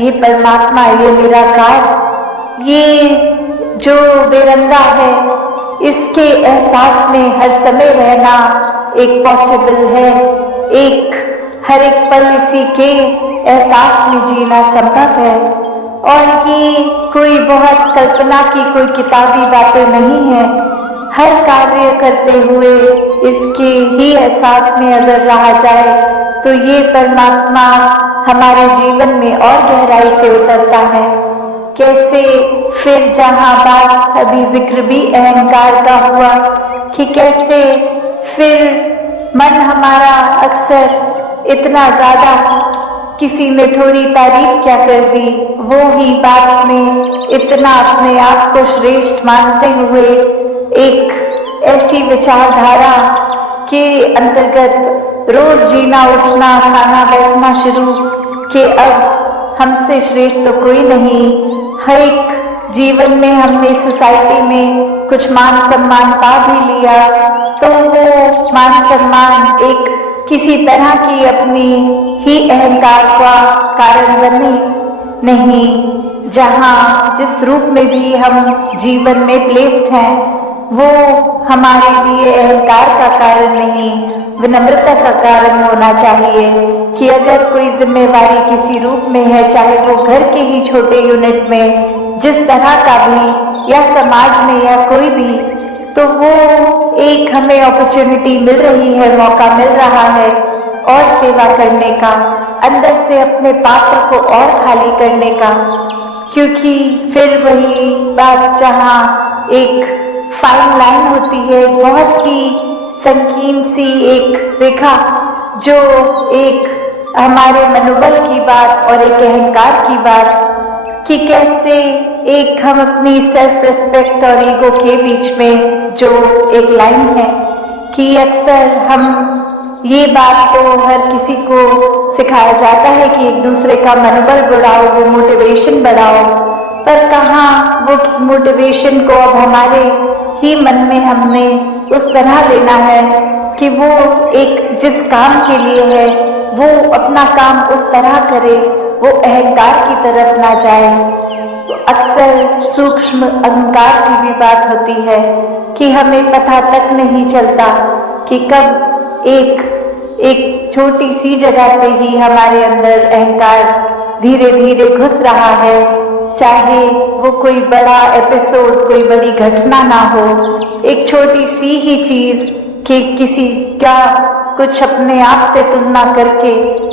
ये परमात्मा, ये निराकार, ये जो बेरंगा है, इसके एहसास में हर समय रहना एक पॉसिबल है। एक हर एक पल इसी के एहसास में जीना संभव है, और ये कोई बहुत कल्पना की कोई किताबी बातें नहीं है। हर कार्य करते हुए इसके ही एहसास में अगर रहा जाए, तो ये परमात्मा हमारे जीवन में और गहराई से उतरता है। कैसे फिर जहाँ बात अभी जिक्र भी अहंकार का हुआ कि कैसे फिर मन हमारा अक्सर इतना ज्यादा, किसी ने थोड़ी तारीफ क्या कर दी, वो ही बात में इतना अपने आप को श्रेष्ठ मानते हुए एक ऐसी विचारधारा के अंतर्गत रोज जीना, उठना, खाना, बैठना शुरू कि अब हमसे श्रेष्ठ तो कोई नहीं। हर एक जीवन में हमने सोसाइटी में कुछ मान सम्मान पा भी लिया, तो वो मान सम्मान एक किसी तरह की अपनी ही अहंकार का कारण बने नहीं। जहाँ जिस रूप में भी हम जीवन में प्लेस्ड हैं, वो हमारे लिए अहंकार का कारण नहीं, विनम्रता का कारण होना चाहिए। कि अगर कोई जिम्मेवारी किसी रूप में है, चाहे वो घर के ही छोटे यूनिट में जिस तरह का भी, या समाज में या कोई भी, तो वो एक हमें अपॉर्चुनिटी मिल रही है, मौका मिल रहा है और सेवा करने का, अंदर से अपने पात्र को और खाली करने का। क्योंकि फिर वही बात जहाँ एक फाइन लाइन होती है, बहुत ही संकीर्ण सी एक रेखा, जो एक हमारे मनोबल की बात और एक अहंकार की बात, कि कैसे एक हम अपनी सेल्फ रिस्पेक्ट और ईगो के बीच में जो एक लाइन है, कि अक्सर हम ये बात तो हर किसी को सिखाया जाता है कि एक दूसरे का मनोबल बढ़ाओ, वो मोटिवेशन बढ़ाओ, पर कहाँ वो मोटिवेशन को अब हमारे ही मन में हमने उस तरह लेना है कि वो एक जिस काम के लिए है वो अपना काम उस तरह करे, वो अहंकार की तरफ ना जाए। तो अक्सर सूक्ष्म अहंकार की भी बात होती है कि हमें पता तक नहीं चलता कि कब एक छोटी सी जगह से ही हमारे अंदर अहंकार धीरे धीरे घुस रहा है। चाहे वो कोई बड़ा एपिसोड, कोई बड़ी घटना ना हो, एक छोटी सी ही चीज कि किसी का कुछ अपने आप से तुलना करके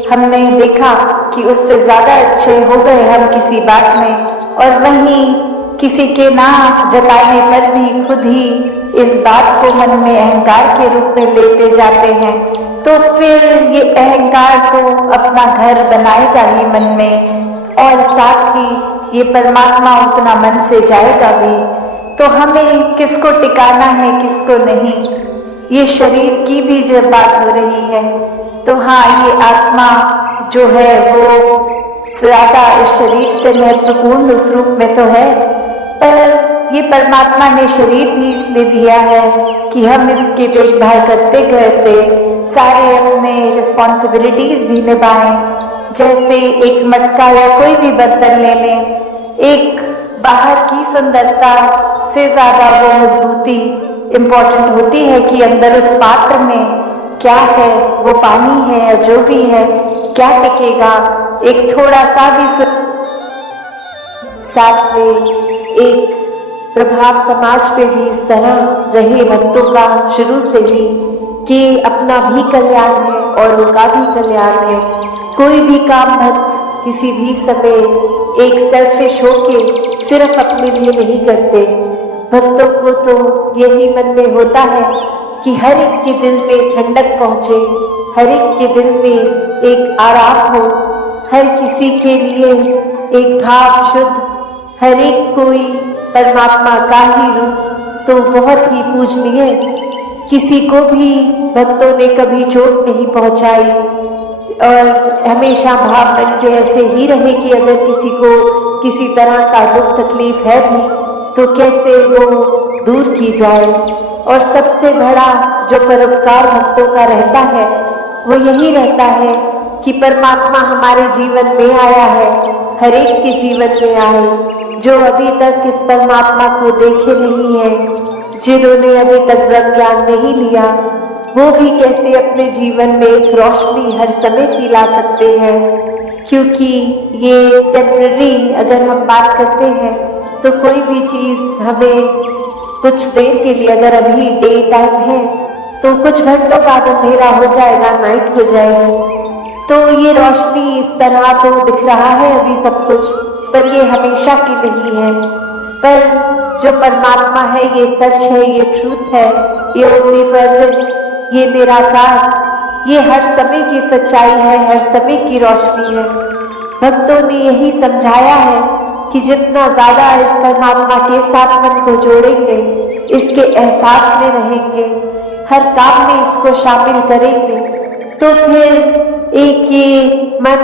हमने देखा कि उससे ज्यादा अच्छे हो गए हम किसी बात में, और वहीं किसी के ना जताने पर भी खुद ही इस बात को मन में अहंकार के रूप में लेते जाते हैं, तो फिर ये अहंकार तो अपना घर बनाएगा ही मन में, और साथ ही ये परमात्मा उतना मन से जाएगा भी। तो हमें किसको टिकाना है, किसको नहीं, ये शरीर की भी जब बात हो रही है, तो हाँ, ये आत्मा जो है वो ज्यादा इस शरीर से महत्वपूर्ण उस रूप में तो है, पर ये परमात्मा ने शरीर भी इसलिए दिया है कि हम इसकी देखभाल करते करते सारे अपने रिस्पॉन्सिबिलिटीज भी निभाएं। जैसे एक मटका या कोई भी बर्तन ले लें, एक बाहर की सुंदरता से ज्यादा वो मजबूती इम्पोर्टेंट होती है कि अंदर उस पात्र में क्या है, वो पानी है या जो भी है, क्या टिकेगा। एक थोड़ा सा भी साथ में एक प्रभाव समाज पे भी इस तरह रहे भक्तों का शुरू से ही कि अपना भी कल्याण है और उनका भी कल्याण है। कोई भी काम भक्त किसी भी समय एक सेल्फिश होके सिर्फ अपने लिए नहीं करते। भक्तों को तो यही मन में होता है कि हर एक के दिल में ठंडक पहुंचे, हर एक के दिल में एक आराम हो, हर किसी के लिए एक भाव शुद्ध, हर एक कोई परमात्मा का ही रूप तो बहुत ही पूजनीय। किसी को भी भक्तों ने कभी चोट नहीं पहुंचाई और हमेशा भाव बन के ऐसे ही रहे कि अगर किसी को किसी तरह का दुख तकलीफ है भी तो कैसे वो दूर की जाए। और सबसे बड़ा जो परोपकार भक्तों का रहता है वो यही रहता है कि परमात्मा हमारे जीवन में आया है, हर एक के जीवन में आए। जो अभी तक इस परमात्मा को देखे नहीं है, जिन्होंने अभी तक ब्रह्म ज्ञान नहीं लिया, वो भी कैसे अपने जीवन में एक रोशनी हर समय फैला सकते हैं। क्योंकि ये टेम्पररी अगर हम बात करते हैं तो कोई भी चीज हमें कुछ देर के लिए, अगर अभी डे टाइम है तो कुछ घंटों बाद अंधेरा हो जाएगा, नाइट हो जाएगी। तो ये रोशनी इस तरह तो दिख रहा है अभी सब कुछ, पर ये हमेशा की नहीं है। पर जो परमात्मा है, ये सच है, ये ट्रूथ है, ये ओमनी प्रेजेंट, ये निराकार, ये हर समय की सच्चाई है, हर समय की रोशनी है। भक्तों ने यही समझाया है कि जितना ज्यादा इस परमात्मा के साथ मन को जोड़ेंगे, इसके एहसास में रहेंगे, हर काम में इसको शामिल करेंगे, तो फिर एक ये मन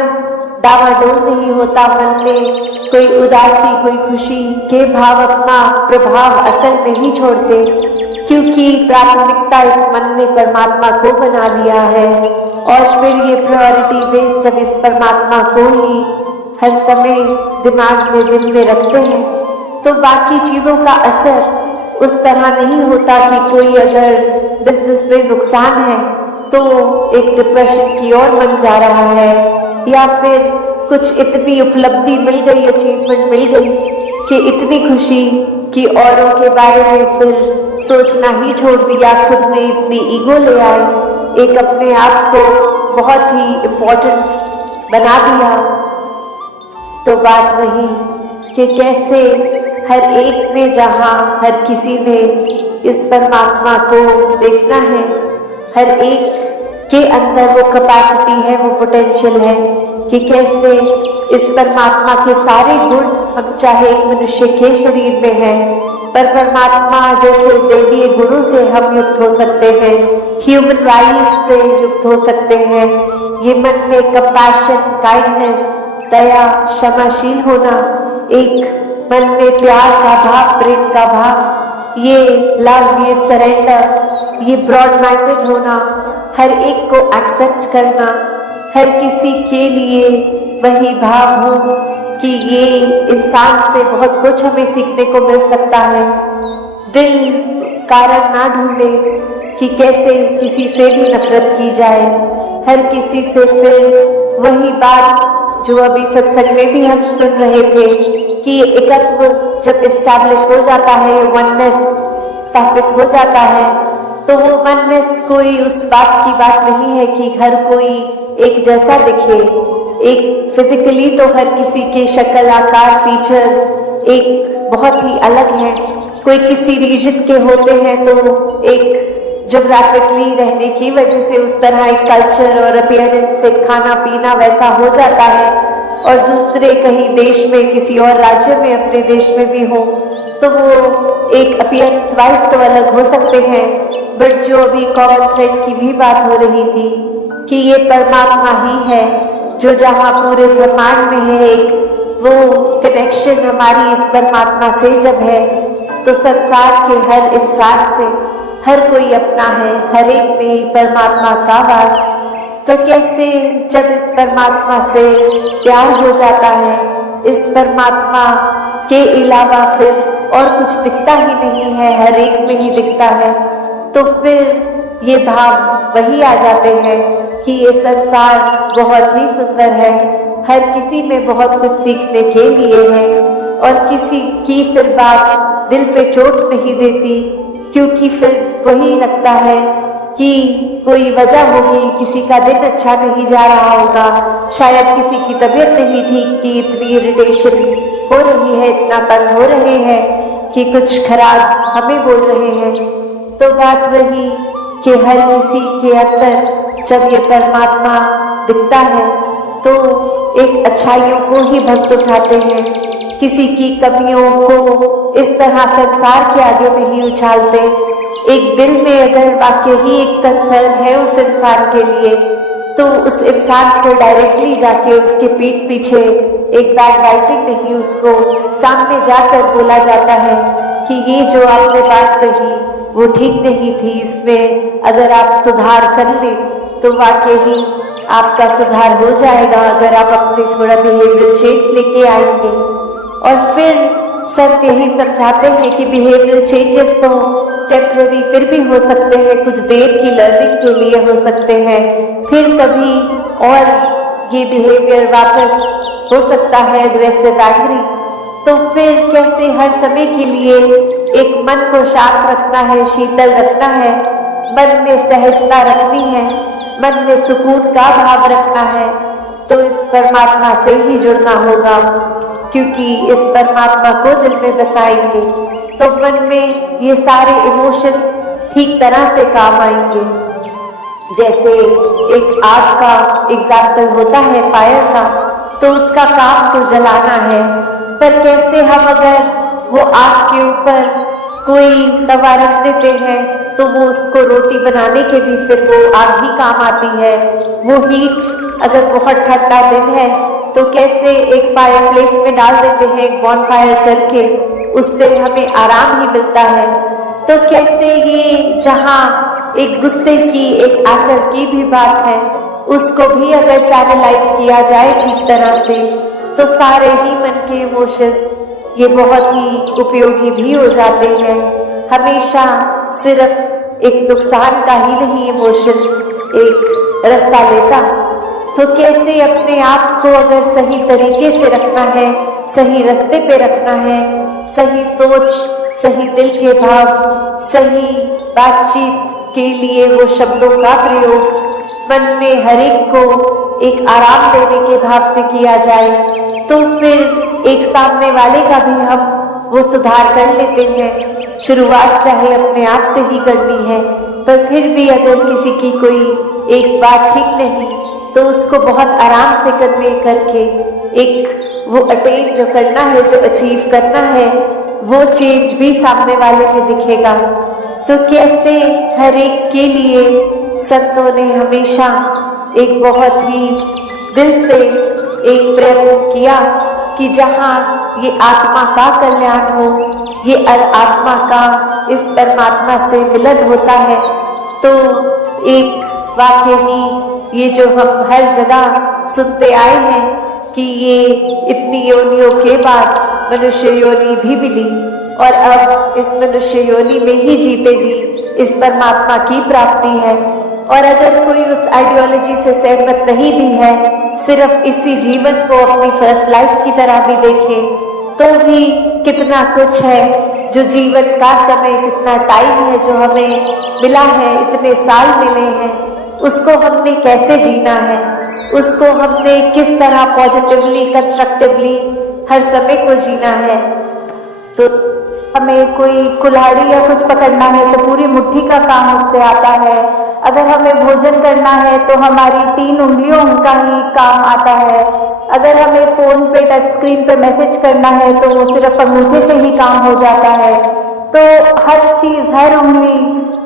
डावाडोल नहीं होता, मन में कोई उदासी कोई खुशी के भाव अपना प्रभाव असर नहीं छोड़ते, क्योंकि प्राथमिकता इस मन ने परमात्मा को बना लिया है। और फिर ये प्रायोरिटी बेस जब इस परमात्मा को ही हर समय दिमाग में दिल में रखते हैं, तो बाकी चीजों का असर उस तरह नहीं होता कि कोई अगर बिजनेस में नुकसान है तो एक डिप्रेशन की ओर मन जा रहा है, या फिर कुछ इतनी उपलब्धि मिल गई, अचीवमेंट मिल गई कि इतनी खुशी कि औरों के बारे में फिर सोचना ही छोड़ दिया, खुद में इतनी ईगो ले आए, एक अपने आप को बहुत ही इम्पोर्टेंट बना दिया। तो बात वही कि कैसे हर एक में, जहाँ हर किसी ने इस परमात्मा को देखना है, हर एक के अंदर वो कैपेसिटी है, वो पोटेंशियल है कि कैसे इस परमात्मा के सारे गुण, हम चाहे एक मनुष्य के शरीर में है पर परमात्मा जैसे दैवीय गुणों से हम युक्त हो सकते हैं, ह्यूमन राइट्स से युक्त हो सकते हैं। ये मन में कंपैशन, काइंडनेस, दया, क्षमाशील होना, एक मन में प्यार का भाव, प्रेम का भाव, ये लव, ये सरेंडर, ये ब्रॉड माइंडेड होना, हर एक को एक्सेप्ट करना, हर किसी के लिए वही भाव हो कि ये इंसान से बहुत कुछ हमें सीखने को मिल सकता है। दिल कारण ना ढूंढे कि कैसे किसी से भी नफरत की जाए, हर किसी से फिर वही बात जो अभी सत्संग में भी हम सुन रहे थे कि एकत्व जब इस्टेब्लिश हो जाता है, वननेस स्थापित हो जाता है, तो वो वननेस कोई उस बात की बात नहीं है कि हर कोई एक जैसा दिखे। एक फिजिकली तो हर किसी के शक्ल, आकार, फीचर्स एक बहुत ही अलग है। कोई किसी रीजन के होते हैं तो एक ज्योग्राफिकली रहने की वजह से उस तरह एक कल्चर और अपीयरेंस से खाना पीना वैसा हो जाता है, और दूसरे कहीं देश में, किसी और राज्य में, अपने देश में भी हो तो वो एक अपीयरेंस वाइज तो अलग हो सकते हैं। बट जो अभी कॉमन थ्रेड की भी बात हो रही थी कि ये परमात्मा ही है जो जहाँ पूरे ब्रह्मांड में है, एक वो कनेक्शन हमारी इस परमात्मा से जब है तो संसार के हर इंसान से हर कोई अपना है, हर एक में परमात्मा का वास। तो कैसे जब इस परमात्मा से प्यार हो जाता है, इस परमात्मा के अलावा फिर और कुछ दिखता ही नहीं है, हर एक में ही दिखता है, तो फिर ये भाव वही आ जाते हैं कि ये संसार बहुत ही सुंदर है, हर किसी में बहुत कुछ सीखने के लिए है, और किसी की फिर बात दिल पे चोट नहीं देती, क्योंकि फिर वही लगता है कि कोई वजह होगी, किसी का दिन अच्छा नहीं जा रहा होगा, शायद किसी की तबीयत नहीं ठीक कि इतनी इरिटेशन हो रही है, इतना तंग हो रहे हैं कि कुछ खराब हमें बोल रहे हैं। तो बात वही कि हर किसी के अंदर जब ये परमात्मा दिखता है तो एक अच्छाइयों को ही भक्त उठाते हैं, किसी की कमियों को इस तरह संसार के आगे नहीं उछालते। एक दिल में अगर वाकई ही एक कंसर्न है उस इंसान के लिए, तो उस इंसान को डायरेक्टली जाके उसके पीठ पीछे एक बैड राइटिंग नहीं, उसको सामने जाकर बोला जाता है कि ये जो आपने बात कही वो ठीक नहीं थी, इसमें अगर आप सुधार कर लें तो वाकई ही आपका सुधार हो जाएगा, अगर आप अपने थोड़ा बिहेवियर चेंज लेके आएंगे। और फिर सब यही समझाते हैं कि बिहेवियर चेंजेस तो टेम्पररी फिर भी हो सकते हैं, कुछ देर की लर्निंग के लिए हो सकते हैं, फिर कभी और ये बिहेवियर वापस हो सकता है एग्रेसिव, एंग्री। तो फिर कैसे हर समय के लिए एक मन को शांत रखना है, शीतल रखना है, मन में सहजता रखनी है, मन में सुकून का भाव रखना है, तो इस परमात्मा से ही जुड़ना होगा, क्योंकि इस परमात्मा को दिल में बसाएंगे तो मन में ये सारे इमोशंस ठीक तरह से काम आएंगे। जैसे एक आग का एग्जाम्पल होता है फायर का, तो उसका काम तो जलाना है, पर कैसे हम अगर वो आग के ऊपर कोई तवा रख देते हैं तो वो उसको रोटी बनाने के भी फिर वो आग ही काम आती है। वो हीट अगर बहुत ठंडा दिन है तो कैसे एक फायर प्लेस में डाल देते हैं, एक बॉनफायर करके, उससे हमें आराम ही मिलता है। तो कैसे ये जहाँ एक गुस्से की, एक एंगर की भी बात है, उसको भी अगर चैनलाइज किया जाए ठीक तरह से, तो सारे ही मन के इमोशंस ये बहुत ही उपयोगी भी हो जाते हैं। हमेशा सिर्फ एक नुकसान का ही नहीं इमोशन एक रास्ता लेता। तो कैसे अपने आप को अगर सही तरीके से रखना है, सही रास्ते पे रखना है, सही सोच, सही दिल के भाव, सही बातचीत के लिए वो शब्दों का प्रयोग मन में हर एक को एक आराम देने के भाव से किया जाए, तो फिर एक सामने वाले का भी हम वो सुधार कर लेते हैं। शुरुआत चाहे अपने आप से ही करनी है, पर फिर भी अगर किसी की कोई एक बात ठीक नहीं, तो उसको बहुत आराम से करने करके एक वो अटेन जो करना है, जो अचीव करना है, वो चेंज भी सामने वाले में दिखेगा। तो कैसे हर एक के लिए संतों ने हमेशा एक बहुत ही दिल से एक प्रयत्न किया कि जहाँ ये आत्मा का कल्याण हो, ये आत्मा का इस परमात्मा से मिलन होता है, तो एक वाकई ये जो हम हर जगह सुनते आए हैं कि ये इतनी योनियों के बाद मनुष्य योनि भी मिली, और अब इस मनुष्य योनि में ही जीते जी इस परमात्मा की प्राप्ति है। और अगर कोई उस आइडियोलॉजी से सहमत नहीं भी है, सिर्फ इसी जीवन को अपनी फर्स्ट लाइफ की तरह भी देखे, तो भी कितना कुछ है जो जीवन का समय, कितना टाइम है जो हमें मिला है, इतने साल मिले हैं, उसको हमने कैसे जीना है, उसको हमने किस तरह पॉजिटिवली, कंस्ट्रक्टिवली हर समय को जीना है। तो हमें कोई कुल्हाड़ी या कुछ पकड़ना है तो पूरी मुट्ठी का काम उससे आता है। अगर हमें भोजन करना है तो हमारी 3 उंगलियों का ही काम आता है। अगर हमें फोन पे, टच स्क्रीन पे मैसेज करना है तो वो सिर्फ अंगूठे से ही काम हो जाता है। तो हर चीज, हर उंगली,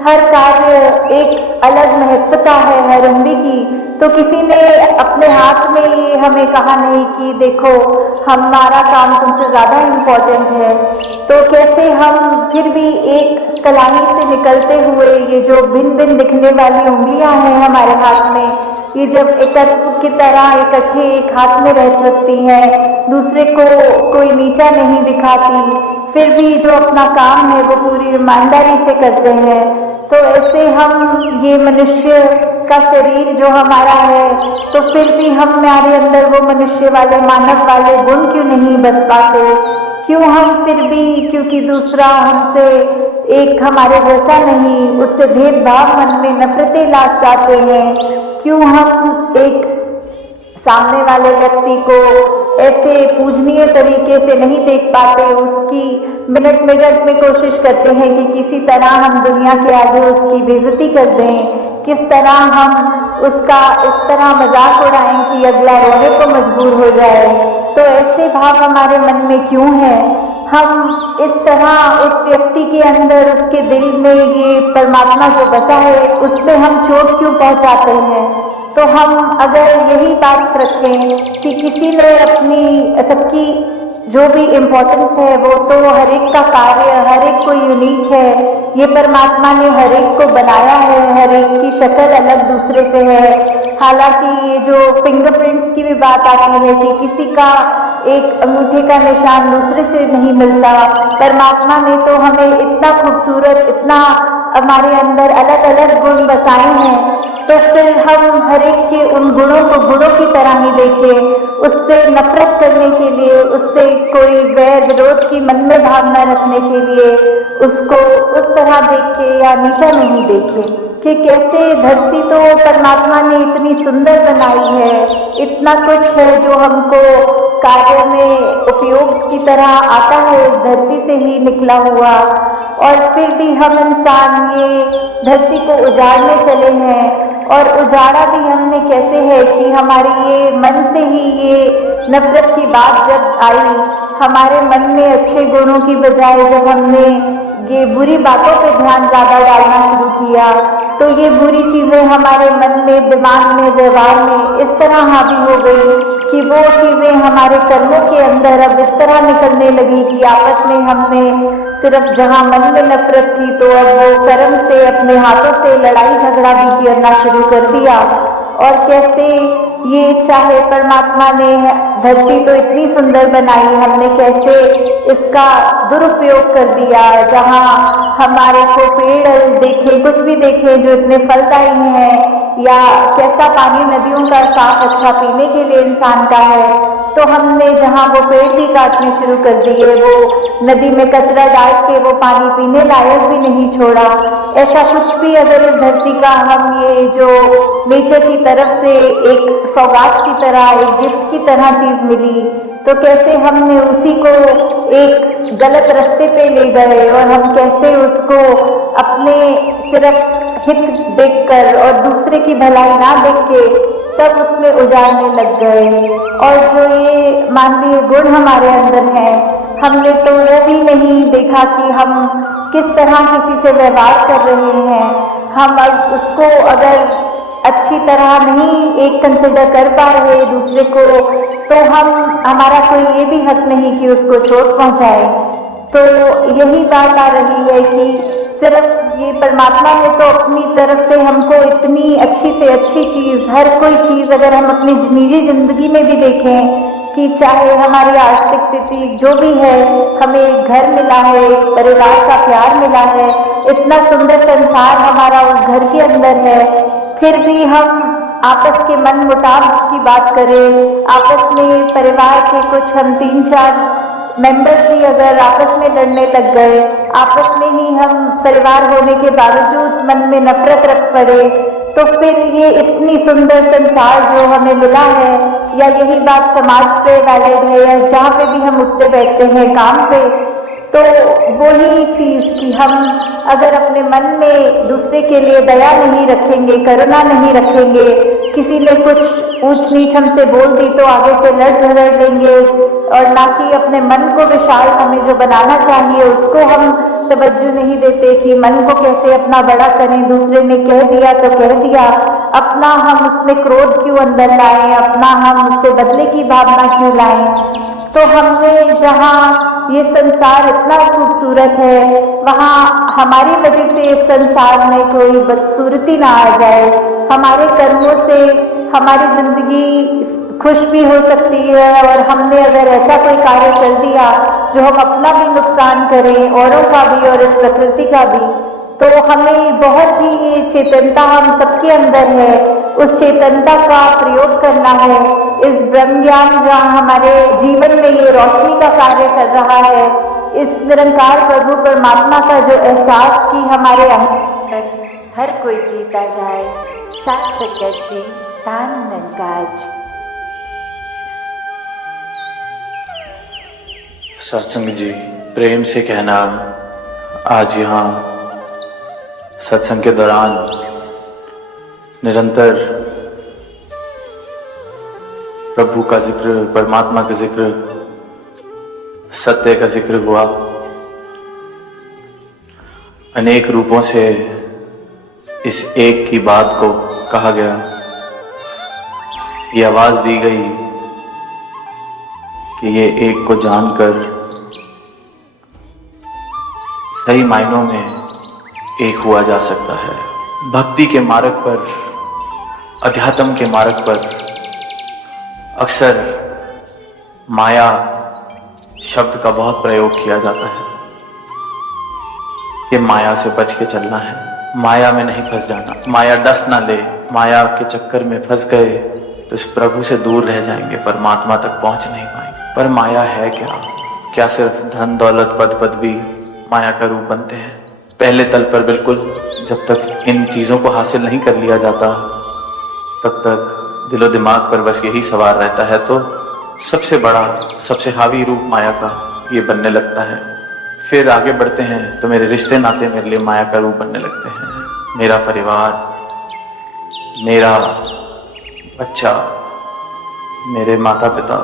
हर कार्य एक अलग महत्वता है हर उंगली की। तो किसी ने अपने हाथ में ये हमें कहा नहीं कि देखो हमारा काम तुमसे ज्यादा इम्पोर्टेंट है। तो कैसे हम फिर भी एक कलाई से निकलते हुए ये जो भिन्न भिन्न दिखने वाली उंगलियां हैं हमारे हाथ में, ये जब एकत्व की तरह इकट्ठे एक हाथ में रह सकती हैं, दूसरे को कोई नीचा नहीं दिखाती, फिर भी जो अपना काम है वो पूरी ईमानदारी से करते हैं। तो ऐसे हम ये मनुष्य का शरीर जो हमारा है, तो फिर भी हमारे अंदर वो मनुष्य वाले, मानव वाले गुण क्यों नहीं बच पाते? क्यों हम फिर भी, क्योंकि दूसरा हमसे एक हमारे जैसा नहीं, उससे भेदभाव मन में नफरतें ला जाते हैं? क्यों हम एक सामने वाले व्यक्ति को ऐसे पूजनीय तरीके से नहीं देख पाते, उसकी मिनट मिनट में कोशिश करते हैं कि किसी तरह हम दुनिया के आगे उसकी बेइज्जती कर दें, किस तरह हम उसका इस तरह मजाक उड़ाएं कि अगला रोने को मजबूर हो जाए। तो ऐसे भाव हमारे मन में क्यों है? हम इस तरह उस व्यक्ति के अंदर, उसके दिल में ये परमात्मा जो बसा है, उसमें हम चोट क्यों पहुंचाते हैं? तो हम अगर यही बात रखें कि किसी ने अपनी, सबकी जो भी इम्पोर्टेंस है वो तो हर एक का कार्य, हर एक को यूनिक है, ये परमात्मा ने हर एक को बनाया है, हर एक की शक्ल अलग दूसरे से है। हालांकि ये जो फिंगरप्रिंट्स की भी बात आती है कि किसी का एक अंगूठे का निशान दूसरे से नहीं मिलता, परमात्मा ने तो हमें इतना खूबसूरत, इतना हमारे अंदर अलग अलग गुण बसाए हैं, तो फिर हम हर एक के उन गुणों को गुणों की तरह ही देखें, उससे नफरत करने के लिए, उससे कोई वैर विरोध की मन में भावना रखने के लिए उसको उस तरह देखे या नीचा नहीं देखे। कि कैसे धरती तो परमात्मा ने इतनी सुंदर बनाई है, इतना कुछ है जो हमको कार्य में उपयोग की तरह आता है, धरती से ही निकला हुआ, और फिर भी हम इंसान ये धरती को उजाड़ने चले हैं। और उजाड़ा भी हमने कैसे है कि हमारे ये मन से ही ये नफरत की बात जब आई, हमारे मन में अच्छे गुणों की बजाय जब हमने ये बुरी बातों पे ध्यान ज़्यादा डालना शुरू किया, तो ये बुरी चीज़ें हमारे मन में, दिमाग में, व्यवहार में इस तरह हावी हो गई कि वो चीज़ें हमारे कर्मों के अंदर अब इस तरह निकलने लगी कि आपस में हमने सिर्फ जहाँ मन में नफरत थी तो अब वो कर्म से, अपने हाथों से लड़ाई झगड़ा भी करना शुरू कर दिया। और कैसे ये चाहे परमात्मा ने धरती तो इतनी सुंदर बनाई, हमने कैसे इसका दुरुपयोग कर दिया, जहाँ हमारे को पेड़ देखे, कुछ भी देखे जो इतने फलदायी हैं, या कैसा पानी नदियों का साफ अच्छा पीने के लिए इंसान का है, तो हमने जहाँ वो पेड़ भी काटने शुरू कर दिए, वो नदी में कचरा डाल के वो पानी पीने लायक भी नहीं छोड़ा। ऐसा कुछ भी अगर इस धरती का हम ये जो नेचर की तरफ से एक सौगात की तरह, एक गिफ्ट की तरह चीज मिली, तो कैसे हमने उसी को एक गलत रास्ते पे ले गए और हम कैसे उसको अपने सिर्फ हित देखकर और दूसरे की भलाई ना देख के सब उसमें उजाड़ने लग गए। और जो ये मानवीय गुण हमारे अंदर है, हमने तो वो भी नहीं देखा कि हम किस तरह किसी से व्यवहार कर रहे हैं। हम अब उसको अगर अच्छी तरह नहीं एक कंसिडर कर पा रहे दूसरे को, तो हमारा कोई ये भी हक नहीं कि उसको चोट पहुंचाए। तो यही बात आ रही है कि सिर्फ ये परमात्मा ने तो अपनी तरफ से हमको इतनी अच्छी से अच्छी चीज़, हर कोई चीज़ अगर हम अपनी निजी जिंदगी में भी देखें कि चाहे हमारी आर्थिक स्थिति जो भी है, हमें घर मिला है, परिवार का प्यार मिला है, इतना सुंदर संसार हमारा उस घर के अंदर है, फिर भी हम आपस के मन मुटाव की बात करें, आपस में परिवार के कुछ हम 3-4 मेंबर्स भी अगर आपस में लड़ने लग गए, आपस में ही हम परिवार होने के बावजूद मन में नफरत रख पड़े, तो फिर ये इतनी सुंदर संसार जो हमें मिला है, या यही बात समाज पे वैलिड है, या जहाँ पे भी हम उठते बैठते हैं काम पे, तो वही चीज कि हम अगर अपने मन में दूसरे के लिए दया नहीं रखेंगे, करुणा नहीं रखेंगे, किसी ने कुछ ऊंच नीच हमसे बोल दी तो आगे से लड़ झगड़ लेंगे, और ना कि अपने मन को विशाल हमें जो बनाना चाहिए उसको हम तवज्जो नहीं देते कि मन को कैसे अपना बड़ा करें, दूसरे ने कह दिया तो कह दिया, अपना हम उसमें क्रोध क्यों अंदर लाएं, अपना हम उससे बदले की भावना क्यों लाएं। तो हमने जहाँ ये संसार इतना खूबसूरत है, वहाँ हमारी वजह से इस संसार में कोई बदसूरती ना आ जाए, हमारे कर्मों से हमारी जिंदगी खुश भी हो सकती है, और हमने अगर ऐसा कोई कार्य कर दिया जो हम अपना भी नुकसान करें, औरों का भी और इस प्रकृति का भी, तो हमें बहुत ही ये चेतनता हम सबके अंदर है, उस चेतनता का प्रयोग करना है। इस ब्रह्म ज्ञान जहाँ हमारे जीवन में ये रोशनी का कार्य कर रहा है, इस निरंकार प्रभु परमात्मा का जो एहसास कि हमारे अंदर हर कोई जीता जाए, सात संगत जी तान नंकाज। सत्संग जी, प्रेम से कहना, आज यहाँ सत्संग के दौरान निरंतर प्रभु का जिक्र, परमात्मा का जिक्र, सत्य का जिक्र हुआ। अनेक रूपों से इस एक की बात को कहा गया, ये आवाज दी गई कि ये एक को जानकर सही मायनों में एक हुआ जा सकता है। भक्ति के मार्ग पर, अध्यात्म के मार्ग पर अक्सर माया शब्द का बहुत प्रयोग किया जाता है कि माया से बच के चलना है, माया में नहीं फंस जाना, माया डस ना ले, माया के चक्कर में फंस गए तो इस प्रभु से दूर रह जाएंगे, परमात्मा तक पहुंच नहीं पाएंगे। पर माया है क्या? क्या सिर्फ धन दौलत पद पदवी माया का रूप बनते हैं? पहले तल पर बिल्कुल, जब तक इन चीजों को हासिल नहीं कर लिया जाता तब तक दिलो दिमाग पर बस यही सवार रहता है, तो सबसे बड़ा, सबसे हावी रूप माया का ये बनने लगता है। फिर आगे बढ़ते हैं तो मेरे रिश्ते नाते मेरे लिए माया का रूप बनने लगते हैं। मेरा परिवार, मेरा बच्चा, मेरे माता पिता,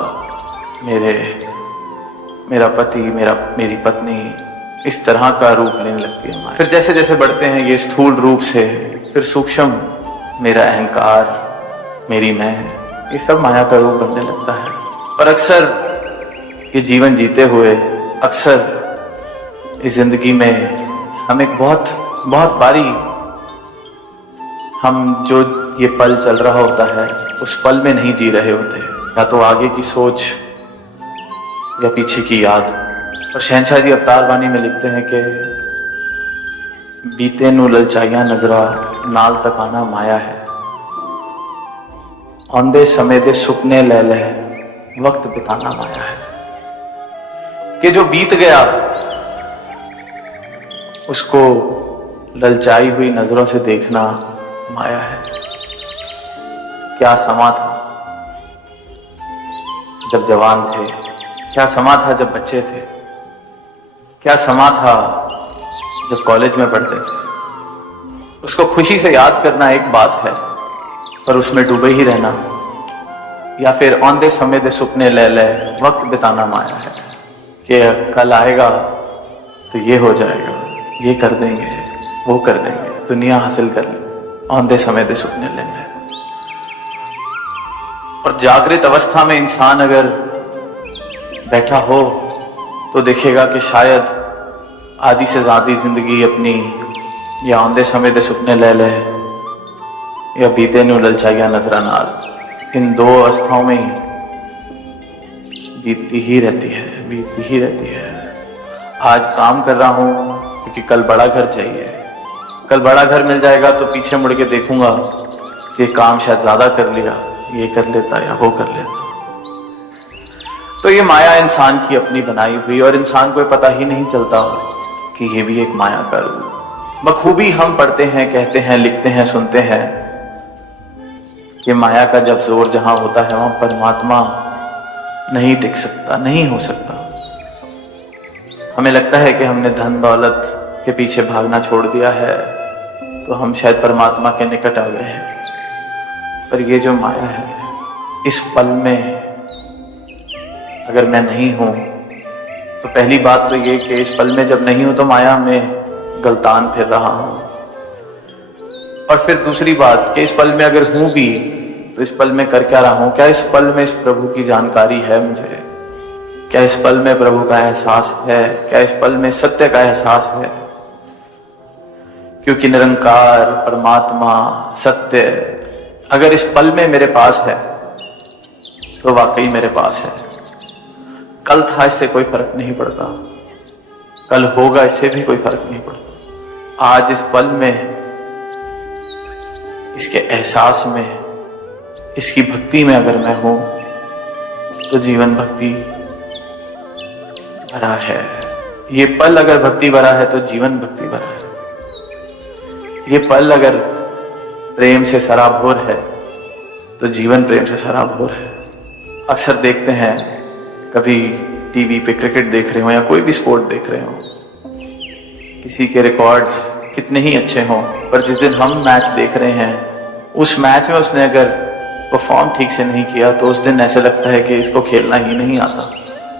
मेरा पति, मेरी पत्नी, इस तरह का रूप लेने लगती है। फिर जैसे जैसे बढ़ते हैं ये स्थूल रूप से, फिर सूक्ष्म मेरा अहंकार, मेरी मैं, ये सब माया का रूप बनने लगता है। पर अक्सर ये जीवन जीते हुए, अक्सर इस जिंदगी में हम एक बहुत बारी हम जो ये पल चल रहा होता है उस पल में नहीं जी रहे होते, या तो आगे की सोच या पीछे की याद। और शहंशाह जी अवतार वाणी में लिखते हैं कि बीते नू ललचाइया नजरा नाल तकाना माया है, औंदे समय दे सुपने ले ले वक्त बिताना माया है। कि जो बीत गया उसको ललचाई हुई नजरों से देखना माया है। क्या समा था जब जवान थे, क्या समा था जब बच्चे थे, क्या समा था जब कॉलेज में पढ़ते थे। उसको खुशी से याद करना एक बात है, पर उसमें डूबे ही रहना, या फिर औंदे समय दे सुपने ले ले वक्त बिताना माया है। कि कल आएगा तो ये हो जाएगा, ये कर देंगे, वो कर देंगे, दुनिया हासिल कर ले, औंदे समय दे सुपने ले ले। और जागृत अवस्था में इंसान अगर बैठा हो तो देखेगा कि शायद आधी से ज्यादा जिंदगी अपनी या औंदे समय दे सुपने ले ले या बीते नू ललचाइया नजरा नाल, इन दो अवस्थाओं में ही बीतती ही रहती है। आज काम कर रहा हूं क्योंकि कल बड़ा घर चाहिए, कल बड़ा घर मिल जाएगा तो पीछे मुड़ के देखूंगा ये काम शायद ज्यादा कर लिया, ये कर लेता या वो कर लेता। तो ये माया इंसान की अपनी बनाई हुई, और इंसान को पता ही नहीं चलता कि ये भी एक माया का रूप। बखूबी हम पढ़ते हैं, कहते हैं, लिखते हैं, सुनते हैं कि माया का जब जोर जहां होता है वहां परमात्मा नहीं टिक सकता, नहीं हो सकता। हमें लगता है कि हमने धन दौलत के पीछे भागना छोड़ दिया है तो हम शायद परमात्मा के निकट आ गए हैं। पर ये जो माया है, इस पल में अगर मैं नहीं हूं तो पहली बात तो ये कि इस पल में जब नहीं हूं तो माया में गलतान फिर रहा हूं। और फिर दूसरी बात कि इस पल में अगर हूं भी तो इस पल में कर क्या रहा हूं? क्या इस पल में इस प्रभु की जानकारी है मुझे? क्या इस पल में प्रभु का एहसास है? क्या इस पल में सत्य का एहसास है? क्योंकि निरंकार परमात्मा सत्य अगर इस पल में मेरे पास है तो वाकई मेरे पास है। कल था इससे कोई फर्क नहीं पड़ता, कल होगा इससे भी कोई फर्क नहीं पड़ता। आज इस पल में, इसके एहसास में, इसकी भक्ति में अगर मैं हूं तो जीवन भक्ति भरा है। ये पल अगर भक्ति भरा है तो जीवन भक्ति भरा है। ये पल अगर प्रेम से सराबोर है तो जीवन प्रेम से सराबोर है। अक्सर देखते हैं, कभी टीवी पे क्रिकेट देख रहे हो या कोई भी स्पोर्ट देख रहे हो, किसी के रिकॉर्ड्स कितने ही अच्छे हों, पर जिस दिन हम मैच देख रहे हैं उस मैच में उसने अगर परफॉर्म ठीक से नहीं किया तो उस दिन ऐसे लगता है कि इसको खेलना ही नहीं आता।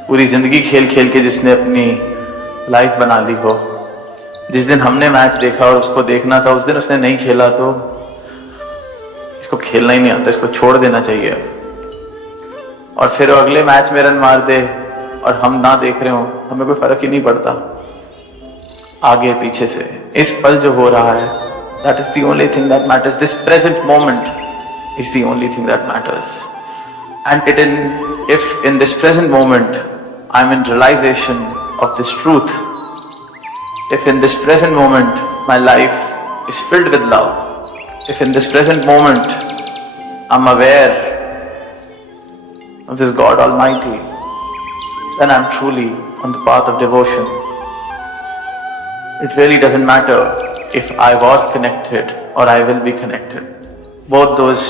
पूरी जिंदगी खेल खेल के जिसने अपनी लाइफ बना ली हो, जिस दिन हमने मैच देखा और उसको देखना था उस दिन उसने नहीं खेला तो इसको खेलना ही नहीं आता, इसको छोड़ देना चाहिए। और फिर वो अगले मैच में रन मार दे और हम ना देख रहे हो, हमें कोई फर्क ही नहीं पड़ता। आगे पीछे से इस पल जो हो रहा है, that is the only thing that matters. This present moment is the only thing that matters. And if in this present moment I'm in realization of this truth, if in this present moment my life is filled with love, if in this present moment I'm aware of this God Almighty, then I'm truly on the path of devotion. It really doesn't matter if I was connected or I will be connected. Both those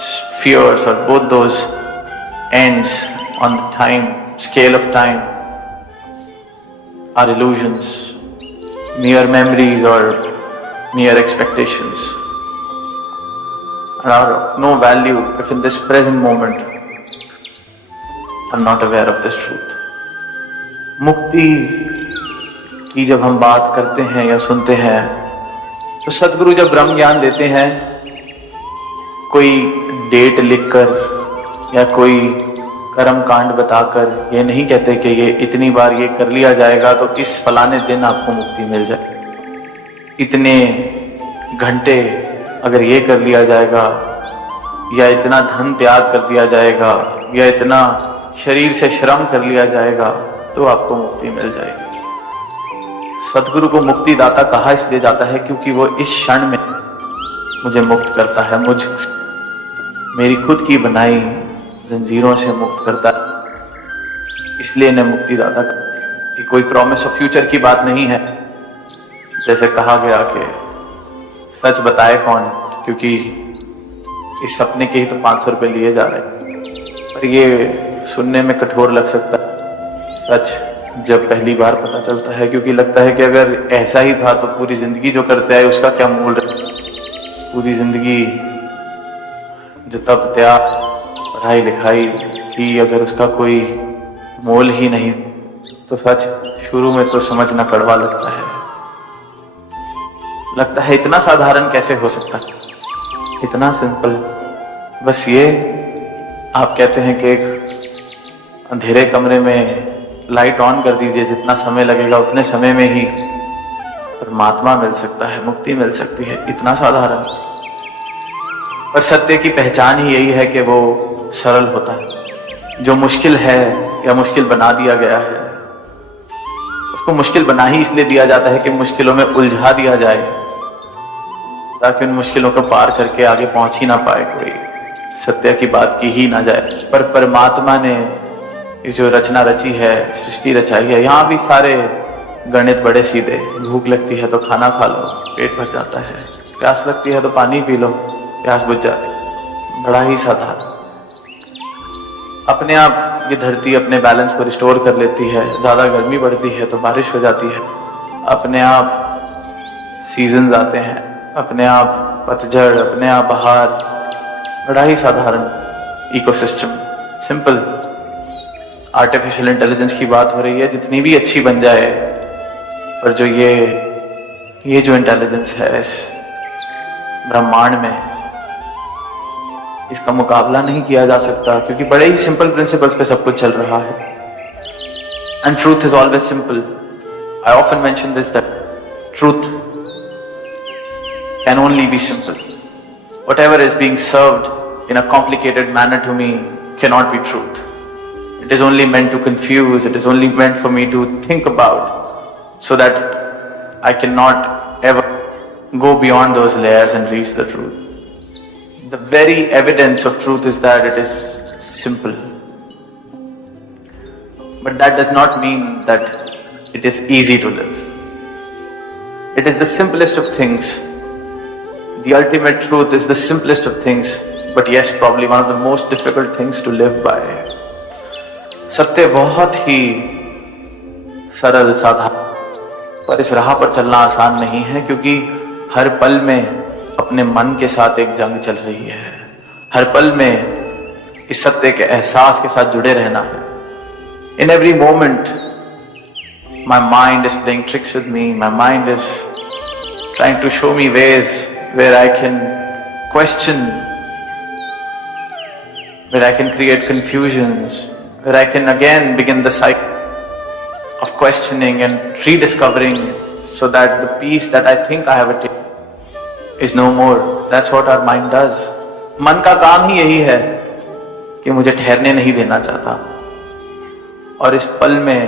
spheres or both those ends on the time scale of time are illusions, mere memories or mere expectations, and are of no value if in this present moment are not aware of this truth. मुक्ति की जब हम बात करते हैं या सुनते हैं तो सदगुरु जब ब्रह्म ज्ञान देते हैं, कोई डेट लिखकर या कोई कर्म कांड बताकर ये नहीं कहते कि ये इतनी बार ये कर लिया जाएगा तो इस फलाने दिन आपको मुक्ति मिल जाए, इतने घंटे अगर ये कर लिया जाएगा या इतना धन त्याग कर दिया जाएगा या इतना शरीर से श्रम कर लिया जाएगा तो आपको मुक्ति मिल जाएगी। सदगुरु को मुक्ति दाता कहा इसलिए जाता है क्योंकि वो इस क्षण में मुझे मुक्त करता है, मेरी खुद की बनाई जंजीरों से मुक्त करता है, इसलिए इन्हें मुक्ति दाता कि कोई प्रॉमिस ऑफ फ्यूचर की बात नहीं है। जैसे कहा गया कि सच बताए कौन, क्योंकि इस सपने के ही तो 500 रुपए लिए जा रहे हैं। पर ये सुनने में कठोर लग सकता है, सच जब पहली बार पता चलता है, क्योंकि लगता है कि अगर ऐसा ही था तो पूरी जिंदगी जो करते आए उसका क्या मूल रहे। पूरी जिंदगी जो तप त्याग पढ़ाई लिखाई की अगर उसका कोई मोल ही नहीं तो सच शुरू में तो समझना कड़वा लगता है इतना साधारण कैसे हो सकता है, इतना सिंपल। बस ये आप कहते हैं कि एक अंधेरे कमरे में लाइट ऑन कर दीजिए, जितना समय लगेगा उतने समय में ही परमात्मा मिल सकता है, मुक्ति मिल सकती है, इतना साधारण। पर सत्य की पहचान ही यही है कि वो सरल होता है। जो मुश्किल है या मुश्किल बना दिया गया है उसको मुश्किल बना ही इसलिए दिया जाता है कि मुश्किलों में उलझा दिया जाए ताकि उन मुश्किलों को पार करके आगे पहुंच ही ना पाए, कोई सत्य की बात की ही ना जाए। पर परमात्मा ने ये जो रचना रची है, सृष्टि रचाई है, यहाँ भी सारे गणित बड़े सीधे। भूख लगती है तो खाना खा लो, पेट भर जाता है। प्यास लगती है तो पानी पी लो, प्यास बुझ जाती। बड़ा ही साधारण। अपने आप ये धरती अपने बैलेंस को रिस्टोर कर लेती है। ज्यादा गर्मी बढ़ती है तो बारिश हो जाती है। अपने आप सीजन आते हैं, अपने आप पतझड़, अपने आप बहार। बड़ा ही साधारण इकोसिस्टम, सिंपल। आर्टिफिशियल इंटेलिजेंस की बात हो रही है, जितनी भी अच्छी बन जाए, पर जो ये जो इंटेलिजेंस है इस ब्रह्मांड में, इसका मुकाबला नहीं किया जा सकता, क्योंकि बड़े ही सिंपल प्रिंसिपल्स पे सब कुछ चल रहा है। And truth is always simple. I often mention this that truth can only be simple. Whatever is being served in a complicated manner to me cannot be truth. It is only meant to confuse. It is only meant for me to think about, so that I cannot ever go beyond those layers and reach the truth. The very evidence of truth is that it is simple. But that does not mean that it is easy to live. It is the simplest of things. The ultimate truth is the simplest of things, but yes, probably one of the most difficult things to live by. सत्य बहुत ही सरल साधारण, पर इस राह पर चलना आसान नहीं है, क्योंकि हर पल में अपने मन के साथ एक जंग चल रही है। हर पल में इस सत्य के एहसास के साथ जुड़े रहना है। In every moment, my mind is playing tricks with me. My mind is trying to show me ways where I can question, where I can create confusions, where I can again begin the cycle of questioning and rediscovering, so that the peace that I think I have attained is no more. That's what our mind does. मन का काम ही यही है कि मुझे ठहरने नहीं देना चाहता। और इस पल में,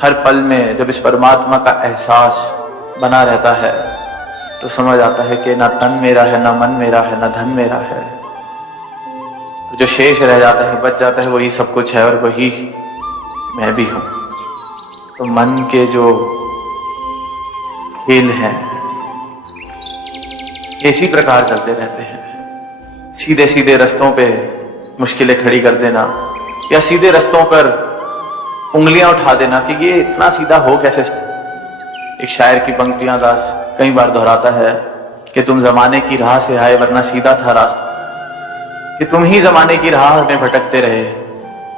हर पल में जब इस परमात्मा का एहसास बना रहता है तो समझ आता है कि ना तन मेरा है, ना मन मेरा है, ना धन मेरा है। जो शेष रह जाता है, बच जाता है, वही सब कुछ है और वही मैं भी हूं। तो मन के जो खेल हैं इसी प्रकार चलते रहते हैं। सीधे सीधे रस्तों पे मुश्किलें खड़ी कर देना, या सीधे रस्तों पर उंगलियां उठा देना कि ये इतना सीधा हो कैसे। एक शायर की पंक्तियां दास कई बार दोहराता है कि तुम जमाने की राह से आए वरना सीधा था रास्ता, कि तुम ही जमाने की राह में भटकते रहे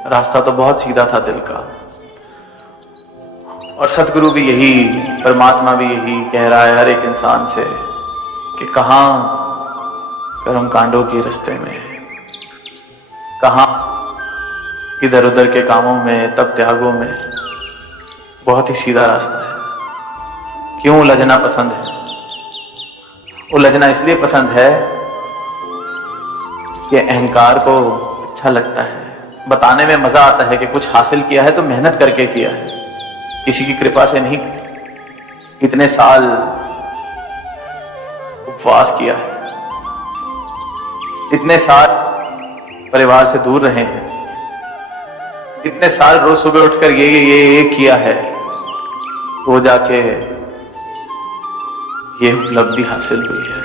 रास्ता तो बहुत सीधा था दिल का। और सतगुरु भी यही, परमात्मा भी यही कह रहा है हर एक इंसान से कि कहां कर्म कांडों के रास्ते में, कहां इधर उधर के कामों में, तप त्यागों में, बहुत ही सीधा रास्ता है। क्यों उलझना पसंद है? उलझना इसलिए पसंद है कि अहंकार को अच्छा लगता है, बताने में मजा आता है कि कुछ हासिल किया है तो मेहनत करके किया है, किसी की कृपा से नहीं। इतने साल उपवास किया है, इतने साल परिवार से दूर रहे हैं, इतने साल रोज सुबह उठकर ये किया है, तो जाके ये उपलब्धि हासिल हुई है।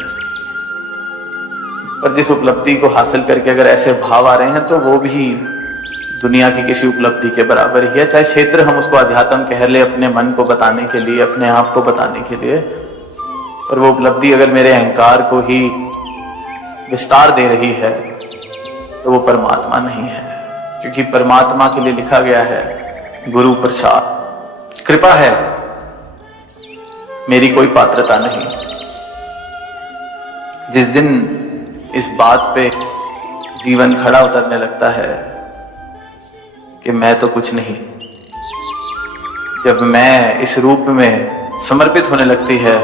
पर जिस उपलब्धि को हासिल करके अगर ऐसे भाव आ रहे हैं तो वो भी दुनिया की किसी उपलब्धि के बराबर ही है। चाहे क्षेत्र हम उसको अध्यात्म कह ले, अपने मन को बताने के लिए, अपने आप को बताने के लिए, पर वो उपलब्धि अगर मेरे अहंकार को ही विस्तार दे रही है तो वो परमात्मा नहीं है। क्योंकि परमात्मा के लिए लिखा गया है गुरु प्रसाद, कृपा है, मेरी कोई पात्रता नहीं। जिस दिन इस बात पे जीवन खड़ा उतरने लगता है कि मैं तो कुछ नहीं, जब मैं इस रूप में समर्पित होने लगती है,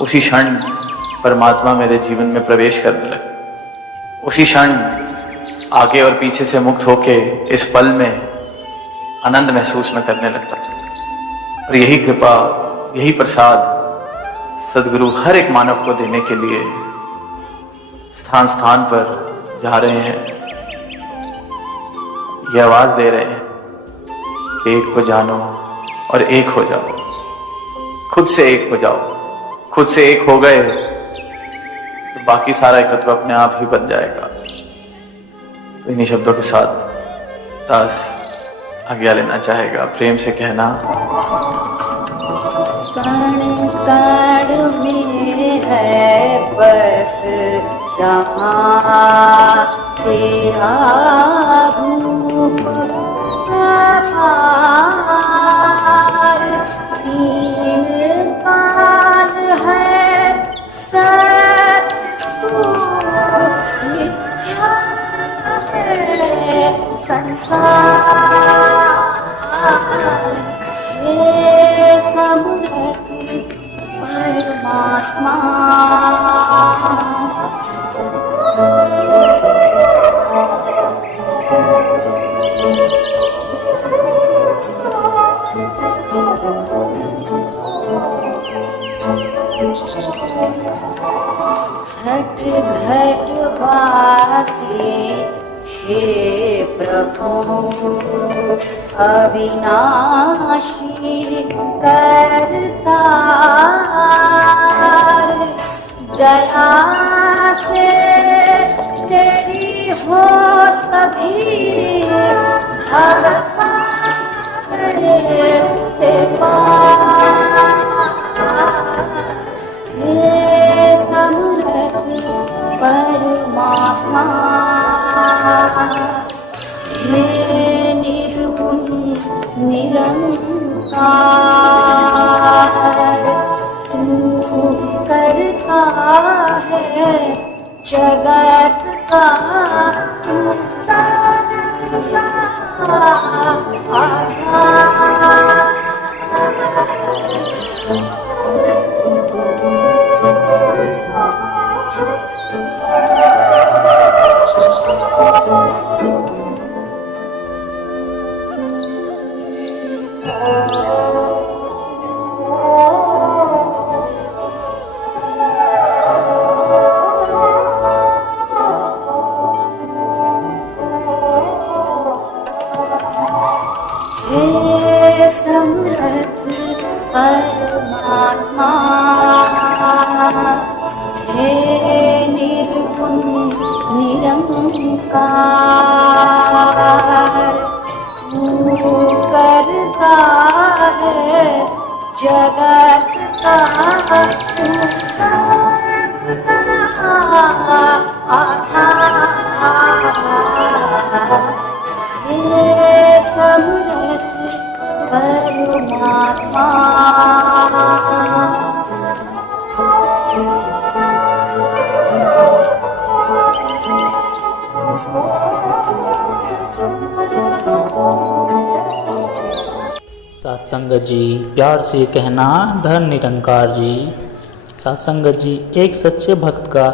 उसी क्षण परमात्मा मेरे जीवन में प्रवेश करने लगता। उसी क्षण आगे और पीछे से मुक्त होके इस पल में आनंद महसूस में करने लगता। और यही कृपा, यही प्रसाद सदगुरु हर एक मानव को देने के लिए स्थान स्थान पर जा रहे हैं। ये आवाज दे रहे हैं कि एक को जानो और एक हो जाओ, खुद से एक हो जाओ। खुद से एक हो गए तो बाकी सारा एकत्व अपने आप ही बन जाएगा। तो इन्हीं शब्दों के साथ दास आज्ञा लेना चाहेगा, प्रेम से कहना। कण कण में है बस जहाँ तेरा रूप, तीन काल है सत्य मिथ्या है संसार, हे समृत परमात्मा। घट घट वासी हे प्रभु अविनाशी करता, दया से तेरी हो सभी भगवान से परमात्मा, हे निर्गुण निरंकार, तू करता है जगत का हे समृत परमात्मा, हे निर्गुण निरंकार, तू करता है जगत का आधार, हे अमृत परमात्मा। सत्संगत जी, प्यार से कहना धन निरंकार जी। सत्संगत जी, एक सच्चे भक्त का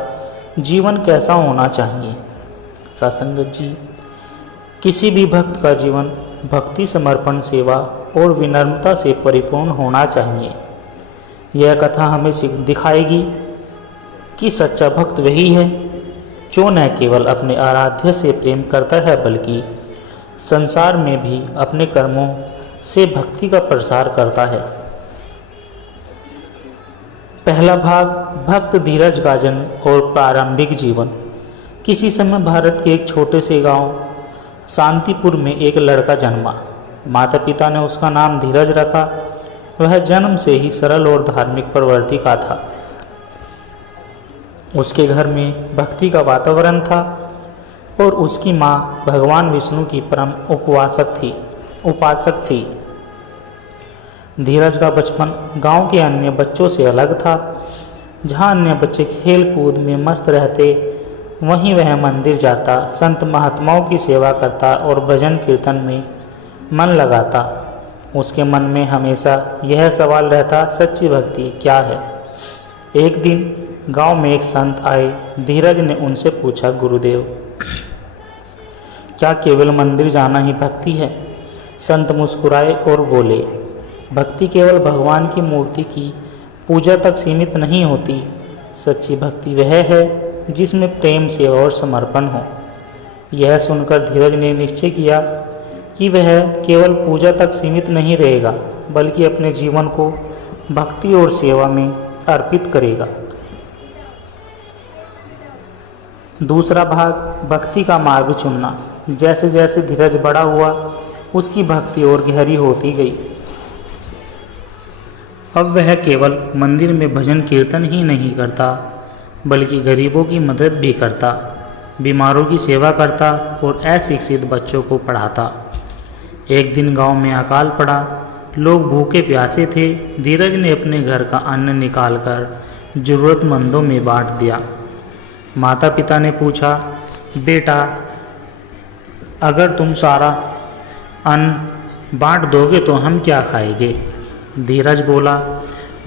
जीवन कैसा होना चाहिए? सत्संगत जी, किसी भी भक्त का जीवन भक्ति, समर्पण, सेवा और विनम्रता से परिपूर्ण होना चाहिए। यह कथा हमें दिखाएगी कि सच्चा भक्त वही है जो न केवल अपने आराध्य से प्रेम करता है बल्कि संसार में भी अपने कर्मों से भक्ति का प्रसार करता है। पहला भाग, भक्त धीरज का जन्म और प्रारंभिक जीवन। किसी समय भारत के एक छोटे से गांव शांतिपुर में एक लड़का जन्मा। माता पिता ने उसका नाम धीरज रखा। वह जन्म से ही सरल और धार्मिक प्रवृत्ति का था। उसके घर में भक्ति का वातावरण था और उसकी माँ भगवान विष्णु की परम उपासक थी। धीरज का बचपन गांव के अन्य बच्चों से अलग था। जहां अन्य बच्चे खेल कूद में मस्त रहते, वहीं वह मंदिर जाता, संत महात्माओं की सेवा करता और भजन कीर्तन में मन लगाता। उसके मन में हमेशा यह सवाल रहता, सच्ची भक्ति क्या है? एक दिन गांव में एक संत आए। धीरज ने उनसे पूछा, गुरुदेव, क्या केवल मंदिर जाना ही भक्ति है? संत मुस्कुराए और बोले, भक्ति केवल भगवान की मूर्ति की पूजा तक सीमित नहीं होती। सच्ची भक्ति वह है जिसमें प्रेम, सेवा और समर्पण हो। यह सुनकर धीरज ने निश्चय किया कि वह केवल पूजा तक सीमित नहीं रहेगा बल्कि अपने जीवन को भक्ति और सेवा में अर्पित करेगा। दूसरा भाग, भक्ति का मार्ग चुनना। जैसे जैसे धीरज बड़ा हुआ, उसकी भक्ति और गहरी होती गई। अब वह केवल मंदिर में भजन कीर्तन ही नहीं करता बल्कि गरीबों की मदद भी करता, बीमारों की सेवा करता और अशिक्षित बच्चों को पढ़ाता। एक दिन गांव में अकाल पड़ा। लोग भूखे प्यासे थे। धीरज ने अपने घर का अन्न निकालकर जरूरतमंदों में बांट दिया। माता पिता ने पूछा, बेटा, अगर तुम सारा अन्न बांट दोगे तो हम क्या खाएंगे? धीरज बोला,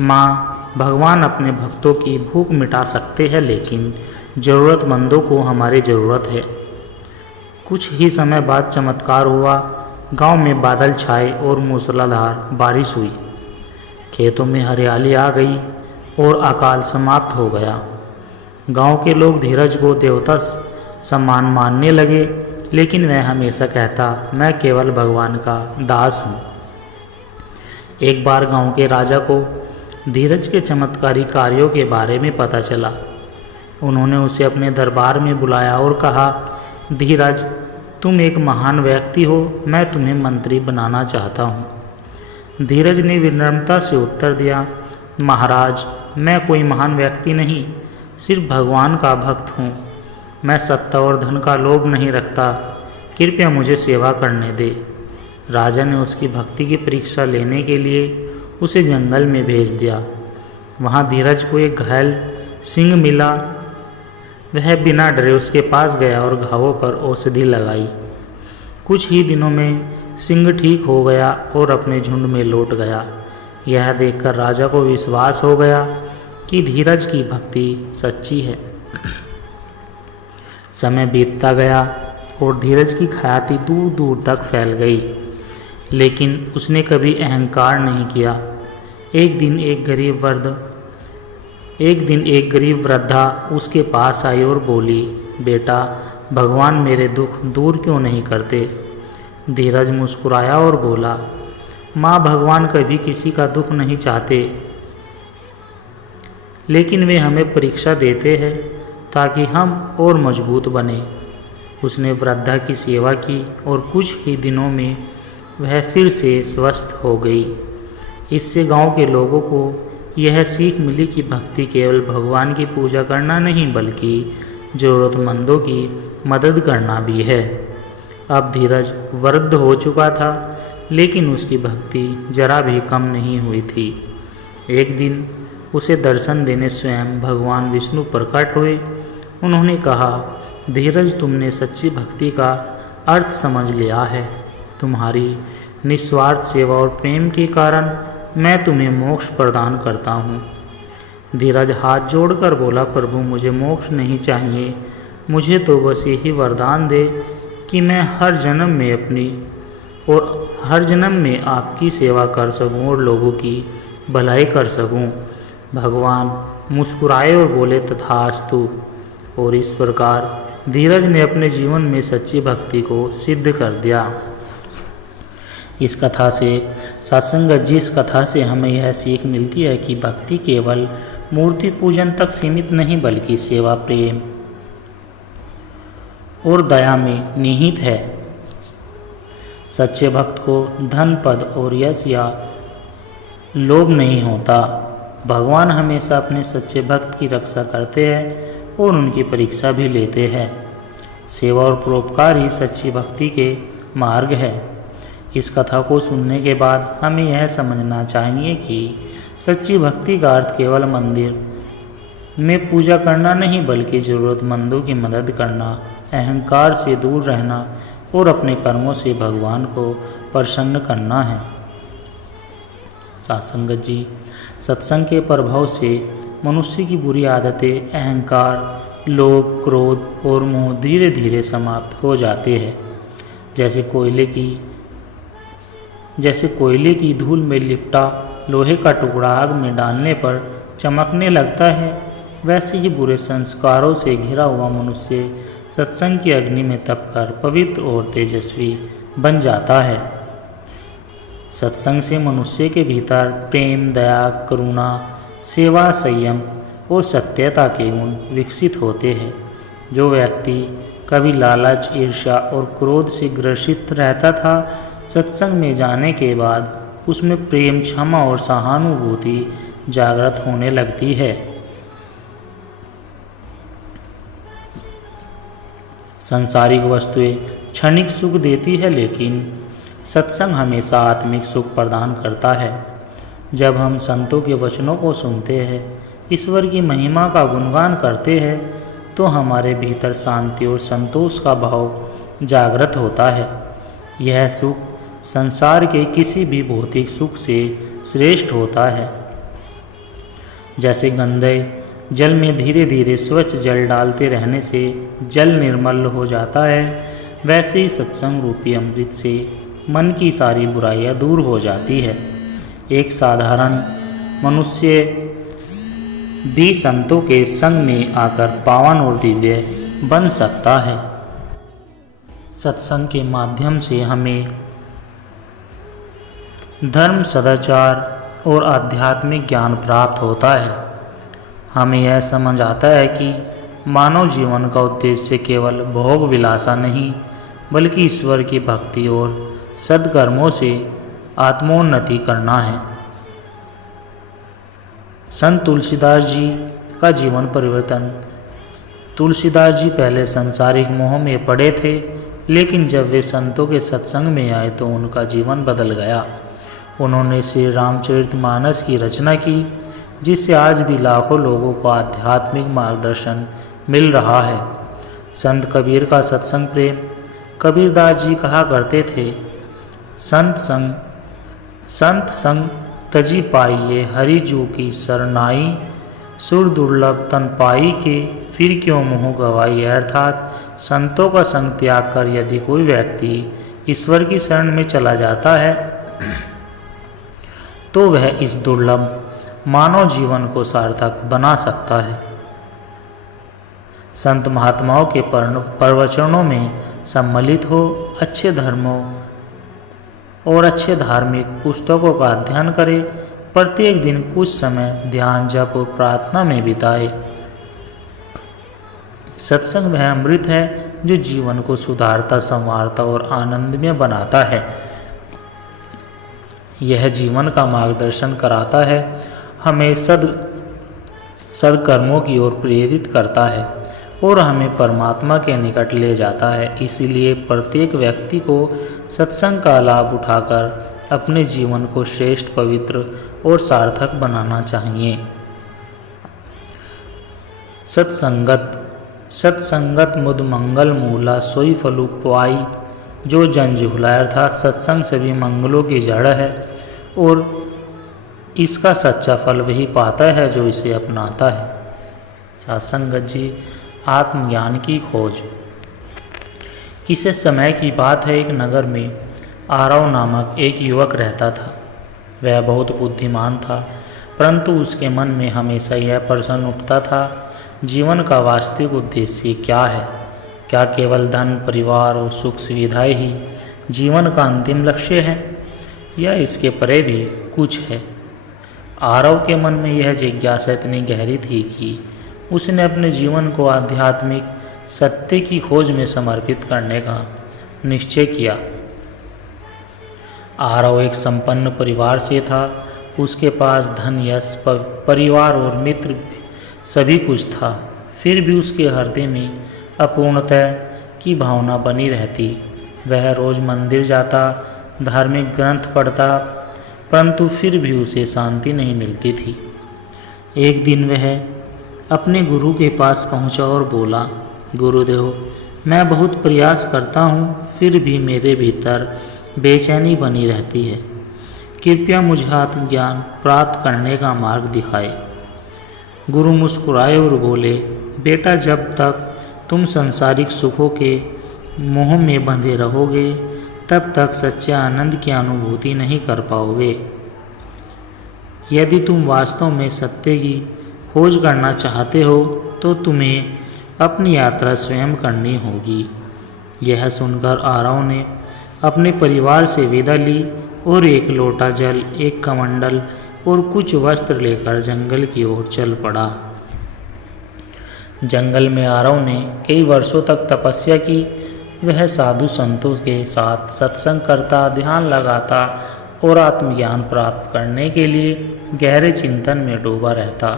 माँ, भगवान अपने भक्तों की भूख मिटा सकते हैं लेकिन ज़रूरतमंदों को हमारी ज़रूरत है। कुछ ही समय बाद चमत्कार हुआ। गांव में बादल छाए और मूसलाधार बारिश हुई। खेतों में हरियाली आ गई और अकाल समाप्त हो गया। गांव के लोग धीरज को देवता समान मानने लगे, लेकिन वह हमेशा कहता, मैं केवल भगवान का दास हूँ। एक बार गांव के राजा को धीरज के चमत्कारी कार्यों के बारे में पता चला। उन्होंने उसे अपने दरबार में बुलाया और कहा, धीरज, तुम एक महान व्यक्ति हो, मैं तुम्हें मंत्री बनाना चाहता हूँ। धीरज ने विनम्रता से उत्तर दिया, महाराज, मैं कोई महान व्यक्ति नहीं, सिर्फ भगवान का भक्त हूँ। मैं सत्ता और धन का लोभ नहीं रखता, कृपया मुझे सेवा करने दे। राजा ने उसकी भक्ति की परीक्षा लेने के लिए उसे जंगल में भेज दिया। वहाँ धीरज को एक घायल सिंह मिला। वह बिना डरे उसके पास गया और घावों पर औषधि लगाई। कुछ ही दिनों में सिंह ठीक हो गया और अपने झुंड में लौट गया। यह देखकर राजा को विश्वास हो गया कि धीरज की भक्ति सच्ची है। समय बीतता गया और धीरज की ख्याति दूर दूर तक फैल गई, लेकिन उसने कभी अहंकार नहीं किया। एक दिन एक गरीब वृद्धा उसके पास आई और बोली, बेटा, भगवान मेरे दुख दूर क्यों नहीं करते? धीरज मुस्कुराया और बोला, माँ, भगवान कभी किसी का दुख नहीं चाहते, लेकिन वे हमें परीक्षा देते हैं ताकि हम और मजबूत बने। उसने वृद्धा की सेवा की और कुछ ही दिनों में वह फिर से स्वस्थ हो गई। इससे गांव के लोगों को यह सीख मिली कि भक्ति केवल भगवान की पूजा करना नहीं बल्कि ज़रूरतमंदों की मदद करना भी है। अब धीरज वृद्ध हो चुका था, लेकिन उसकी भक्ति जरा भी कम नहीं हुई थी। एक दिन उसे दर्शन देने स्वयं भगवान विष्णु प्रकट हुए। उन्होंने कहा, धीरज, तुमने सच्ची भक्ति का अर्थ समझ लिया है। तुम्हारी निस्वार्थ सेवा और प्रेम के कारण मैं तुम्हें मोक्ष प्रदान करता हूँ। धीरज हाथ जोड़कर बोला, प्रभु, मुझे मोक्ष नहीं चाहिए, मुझे तो बस यही वरदान दे कि मैं हर जन्म में आपकी सेवा कर सकूं और लोगों की भलाई कर सकूं। भगवान मुस्कुराए और बोले, तथास्तु। और इस प्रकार धीरज ने अपने जीवन में सच्ची भक्ति को सिद्ध कर दिया। इस कथा से सत्संगत जी, इस कथा से हमें यह सीख मिलती है कि भक्ति केवल मूर्ति पूजन तक सीमित नहीं, बल्कि सेवा, प्रेम और दया में निहित है। सच्चे भक्त को धन, पद और यश या लोभ नहीं होता। भगवान हमेशा अपने सच्चे भक्त की रक्षा करते हैं और उनकी परीक्षा भी लेते हैं। सेवा और परोपकार ही सच्ची भक्ति के मार्ग है। इस कथा को सुनने के बाद हमें यह समझना चाहिए कि सच्ची भक्ति का अर्थ केवल मंदिर में पूजा करना नहीं, बल्कि ज़रूरतमंदों की मदद करना, अहंकार से दूर रहना और अपने कर्मों से भगवान को प्रसन्न करना है। सत्संगत जी, सत्संग के प्रभाव से मनुष्य की बुरी आदतें, अहंकार, लोभ, क्रोध और मोह धीरे धीरे समाप्त हो जाते हैं। जैसे कोयले की धूल में लिपटा लोहे का टुकड़ा आग में डालने पर चमकने लगता है, वैसे ही बुरे संस्कारों से घिरा हुआ मनुष्य सत्संग की अग्नि में तपकर पवित्र और तेजस्वी बन जाता है। सत्संग से मनुष्य के भीतर प्रेम, दया, करुणा, सेवा, संयम और सत्यता के गुण विकसित होते हैं। जो व्यक्ति कभी लालच, ईर्ष्या और क्रोध से ग्रसित रहता था, सत्संग में जाने के बाद उसमें प्रेम, क्षमा और सहानुभूति जागृत होने लगती है। सांसारिक वस्तुएं क्षणिक सुख देती है, लेकिन सत्संग हमेशा आत्मिक सुख प्रदान करता है। जब हम संतों के वचनों को सुनते हैं, ईश्वर की महिमा का गुणगान करते हैं, तो हमारे भीतर शांति और संतोष का भाव जागृत होता है। यह सुख संसार के किसी भी भौतिक सुख से श्रेष्ठ होता है। जैसे गंदे जल में धीरे धीरे स्वच्छ जल डालते रहने से जल निर्मल हो जाता है, वैसे ही सत्संग रूपी अमृत से मन की सारी बुराइयां दूर हो जाती है। एक साधारण मनुष्य भी संतों के संग में आकर पावन और दिव्य बन सकता है। सत्संग के माध्यम से हमें धर्म, सदाचार और आध्यात्मिक ज्ञान प्राप्त होता है। हमें यह समझ आता है कि मानव जीवन का उद्देश्य केवल भोग विलासा नहीं, बल्कि ईश्वर की भक्ति और सद्कर्मों से आत्मोन्नति करना है। संत तुलसीदास जी का जीवन परिवर्तन। तुलसीदास जी पहले सांसारिक मोह में पड़े थे, लेकिन जब वे संतों के सत्संग में आए तो उनका जीवन बदल गया। उन्होंने श्री रामचरितमानस की रचना की, जिससे आज भी लाखों लोगों को आध्यात्मिक मार्गदर्शन मिल रहा है। संत कबीर का सत्संग प्रेम। कबीरदास जी कहा करते थे, संत संग तजी पाइये, हरि जू की सरनाई, सुर दुर्लभ तन पाई के, फिर क्यों मोह गवाई। अर्थात संतों का संग त्याग कर यदि कोई व्यक्ति ईश्वर की शरण में चला जाता है तो वह इस दुर्लभ मानव जीवन को सार्थक बना सकता है। संत महात्माओं के प्रवचनों में सम्मिलित हो, अच्छे धर्मों और अच्छे धार्मिक पुस्तकों का अध्ययन करें, प्रत्येक दिन कुछ समय ध्यान, जप और प्रार्थना में बिताए। सत्संग वह अमृत है जो जीवन को सुधारता, संवारता और आनंदमय बनाता है। यह जीवन का मार्गदर्शन कराता है, हमें सद्कर्मों की ओर प्रेरित करता है और हमें परमात्मा के निकट ले जाता है। इसीलिए प्रत्येक व्यक्ति को सत्संग का लाभ उठाकर अपने जीवन को श्रेष्ठ, पवित्र और सार्थक बनाना चाहिए। सत्संगत मुद मंगल मूला सोई फलु पाई, जो जन झुलाए। अर्थात सत्संग सभी मंगलों की जड़ है और इसका सच्चा फल वही पाता है जो इसे अपनाता है। सत्संगत जी, आत्मज्ञान की खोज। किसी समय की बात है, एक नगर में आरव नामक एक युवक रहता था। वह बहुत बुद्धिमान था, परंतु उसके मन में हमेशा यह प्रश्न उठता था, जीवन का वास्तविक उद्देश्य क्या है? क्या केवल धन, परिवार और सुख सुविधाएं ही जीवन का अंतिम लक्ष्य है, या इसके परे भी कुछ है? आरव के मन में यह जिज्ञासा इतनी गहरी थी कि उसने अपने जीवन को आध्यात्मिक सत्य की खोज में समर्पित करने का निश्चय किया। आरव एक संपन्न परिवार से था। उसके पास धन, यश, परिवार और मित्र सभी कुछ था। फिर भी उसके हृदय में अपूर्णता की भावना बनी रहती। वह रोज मंदिर जाता, धार्मिक ग्रंथ पढ़ता, परंतु फिर भी उसे शांति नहीं मिलती थी। एक दिन वह अपने गुरु के पास पहुंचा और बोला, गुरुदेव, मैं बहुत प्रयास करता हूं, फिर भी मेरे भीतर बेचैनी बनी रहती है। कृपया मुझे आत्मज्ञान प्राप्त करने का मार्ग दिखाए। गुरु मुस्कुराए और बोले, बेटा, जब तक तुम सांसारिक सुखों के मोह में बंधे रहोगे, तब तक सच्चे आनंद की अनुभूति नहीं कर पाओगे। यदि तुम वास्तव में सत्य की खोज करना चाहते हो, तो तुम्हें अपनी यात्रा स्वयं करनी होगी। यह सुनकर आरव ने अपने परिवार से विदा ली और एक लोटा जल, एक कमंडल और कुछ वस्त्र लेकर जंगल की ओर चल पड़ा। जंगल में आरव ने कई वर्षों तक तपस्या की। वह साधु संतों के साथ सत्संग करता, ध्यान लगाता और आत्मज्ञान प्राप्त करने के लिए गहरे चिंतन में डूबा रहता,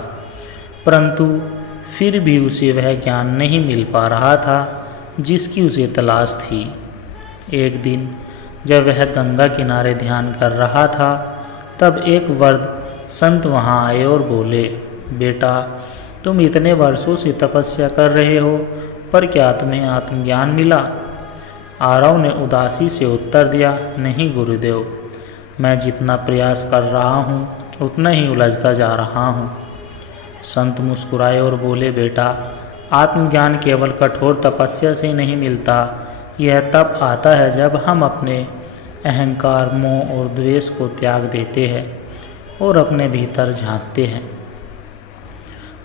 परंतु फिर भी उसे वह ज्ञान नहीं मिल पा रहा था जिसकी उसे तलाश थी। एक दिन जब वह गंगा किनारे ध्यान कर रहा था, तब एक वृद्ध संत वहां आए और बोले, बेटा, तुम इतने वर्षों से तपस्या कर रहे हो, पर क्या तुम्हें आत्मज्ञान मिला? आरव ने उदासी से उत्तर दिया, नहीं गुरुदेव, मैं जितना प्रयास कर रहा हूँ उतना ही उलझता जा रहा हूँ। संत मुस्कुराए और बोले, बेटा, आत्मज्ञान केवल कठोर तपस्या से नहीं मिलता। यह तब आता है जब हम अपने अहंकार, मोह और द्वेष को त्याग देते हैं और अपने भीतर झांकते हैं।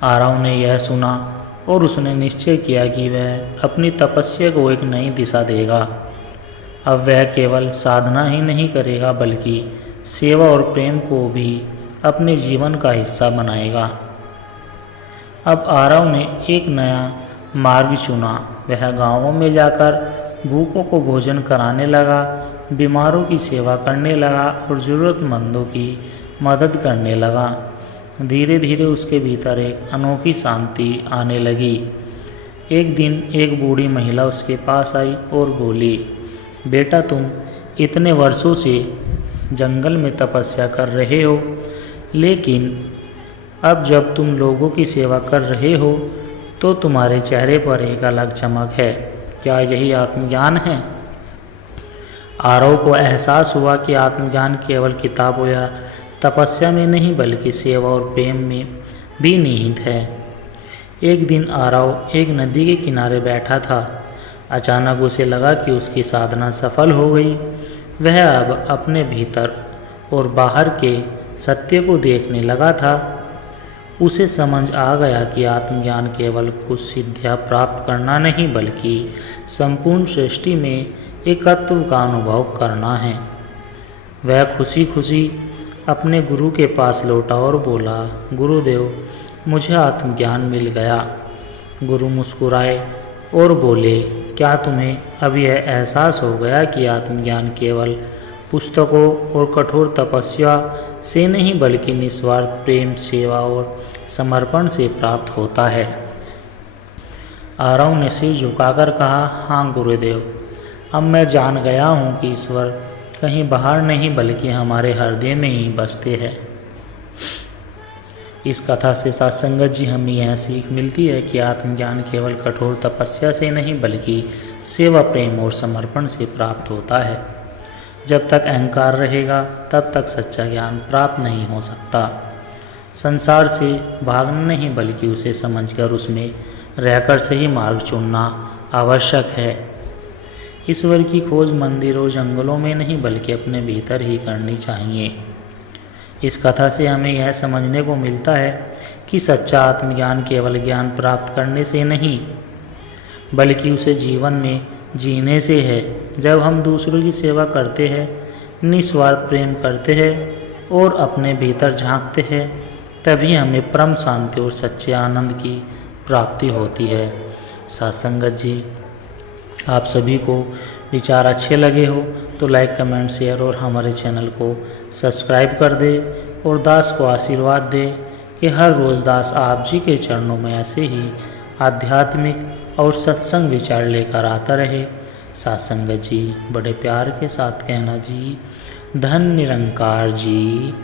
आरव ने यह सुना और उसने निश्चय किया कि वह अपनी तपस्या को एक नई दिशा देगा। अब वह केवल साधना ही नहीं करेगा, बल्कि सेवा और प्रेम को भी अपने जीवन का हिस्सा बनाएगा। अब आरव ने एक नया मार्ग चुना। वह गांवों में जाकर भूखों को भोजन कराने लगा, बीमारों की सेवा करने लगा और ज़रूरतमंदों की मदद करने लगा। धीरे धीरे उसके भीतर एक अनोखी शांति आने लगी। एक दिन एक बूढ़ी महिला उसके पास आई और बोली, बेटा, तुम इतने वर्षों से जंगल में तपस्या कर रहे हो, लेकिन अब जब तुम लोगों की सेवा कर रहे हो तो तुम्हारे चेहरे पर एक अलग चमक है। क्या यही आत्मज्ञान है? आरव को एहसास हुआ कि आत्मज्ञान केवल किताबों या तपस्या में नहीं, बल्कि सेवा और प्रेम में भी निहित है। एक दिन आरव एक नदी के किनारे बैठा था। अचानक उसे लगा कि उसकी साधना सफल हो गई। वह अब अपने भीतर और बाहर के सत्य को देखने लगा था। उसे समझ आ गया कि आत्मज्ञान केवल कुछ सिद्धियां प्राप्त करना नहीं, बल्कि संपूर्ण सृष्टि में एकत्व का अनुभव करना है। वह खुशी खुशी अपने गुरु के पास लौटा और बोला, गुरुदेव, मुझे आत्मज्ञान मिल गया। गुरु मुस्कुराए और बोले, क्या तुम्हें अब यह एहसास हो गया कि आत्मज्ञान केवल पुस्तकों और कठोर तपस्या से नहीं, बल्कि निस्वार्थ प्रेम, सेवा और समर्पण से प्राप्त होता है? आरव ने सिर झुकाकर कहा, हाँ गुरुदेव, अब मैं जान गया हूँ कि ईश्वर कहीं बाहर नहीं बल्कि हमारे हृदय में ही बसते हैं। इस कथा से सत्संगत जी हमें यह सीख मिलती है कि आत्मज्ञान केवल कठोर तपस्या से नहीं बल्कि सेवा, प्रेम और समर्पण से प्राप्त होता है। जब तक अहंकार रहेगा तब तक सच्चा ज्ञान प्राप्त नहीं हो सकता। संसार से भागना नहीं बल्कि उसे समझकर उसमें रहकर सही मार्ग चुनना आवश्यक है। ईश्वर की खोज मंदिरों, जंगलों में नहीं बल्कि अपने भीतर ही करनी चाहिए। इस कथा से हमें यह समझने को मिलता है कि सच्चा आत्मज्ञान केवल ज्ञान प्राप्त करने से नहीं बल्कि उसे जीवन में जीने से है। जब हम दूसरों की सेवा करते हैं, निस्वार्थ प्रेम करते हैं और अपने भीतर झांकते हैं, तभी हमें परम शांति और सच्चे आनंद की प्राप्ति होती है। सत्संगत जी, आप सभी को विचार अच्छे लगे हो तो लाइक, कमेंट, शेयर और हमारे चैनल को सब्सक्राइब कर दे और दास को आशीर्वाद दे कि हर रोज़ दास आप जी के चरणों में ऐसे ही आध्यात्मिक और सत्संग विचार लेकर आता रहे। सत्संगत जी, बड़े प्यार के साथ कहना जी, धन निरंकार जी।